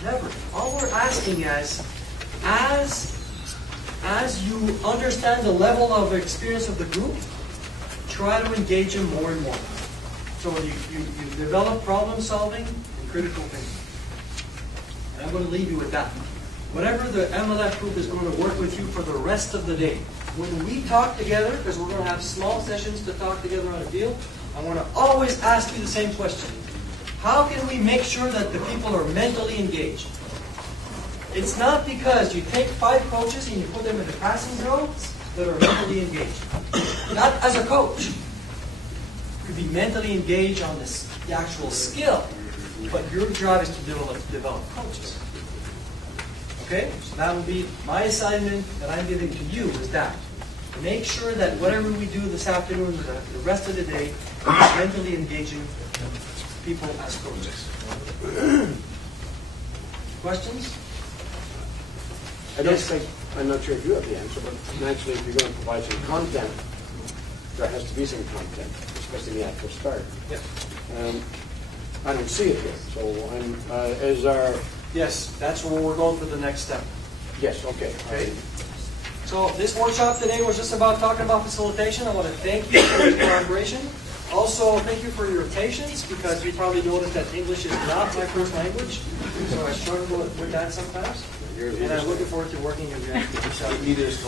Never. All we're asking is, as you understand the level of experience of the group, try to engage them more and more. So you develop problem solving and critical thinking. And I'm going to leave you with that. Whatever the MLF group is going to work with you for the rest of the day. When we talk together, because we're going to have small sessions to talk together on a field, I want to always ask you the same question. How can we make sure that the people are mentally engaged? It's not because you take 5 coaches and you put them in the passing drill that are mentally engaged. Not as a coach. You could be mentally engaged on the actual skill, but your job is to develop coaches. Okay? So that would be my assignment that I'm giving to you is that. Make sure that whatever we do this afternoon, the rest of the day, is mentally engaging people as coaches. Questions? I don't think, I'm not sure if you have the answer, but naturally if you're going to provide some content, there has to be some content, especially in the actual start. Yeah. I don't see it here, so Yes, that's where we're going for the next step. Yes, okay. Okay. So this workshop today was just about talking about facilitation. I want to thank you for your collaboration. Also, thank you for your patience, because you probably noticed that English is not my first language, so I struggle with that sometimes. And I'm looking forward to working with you. Leaders,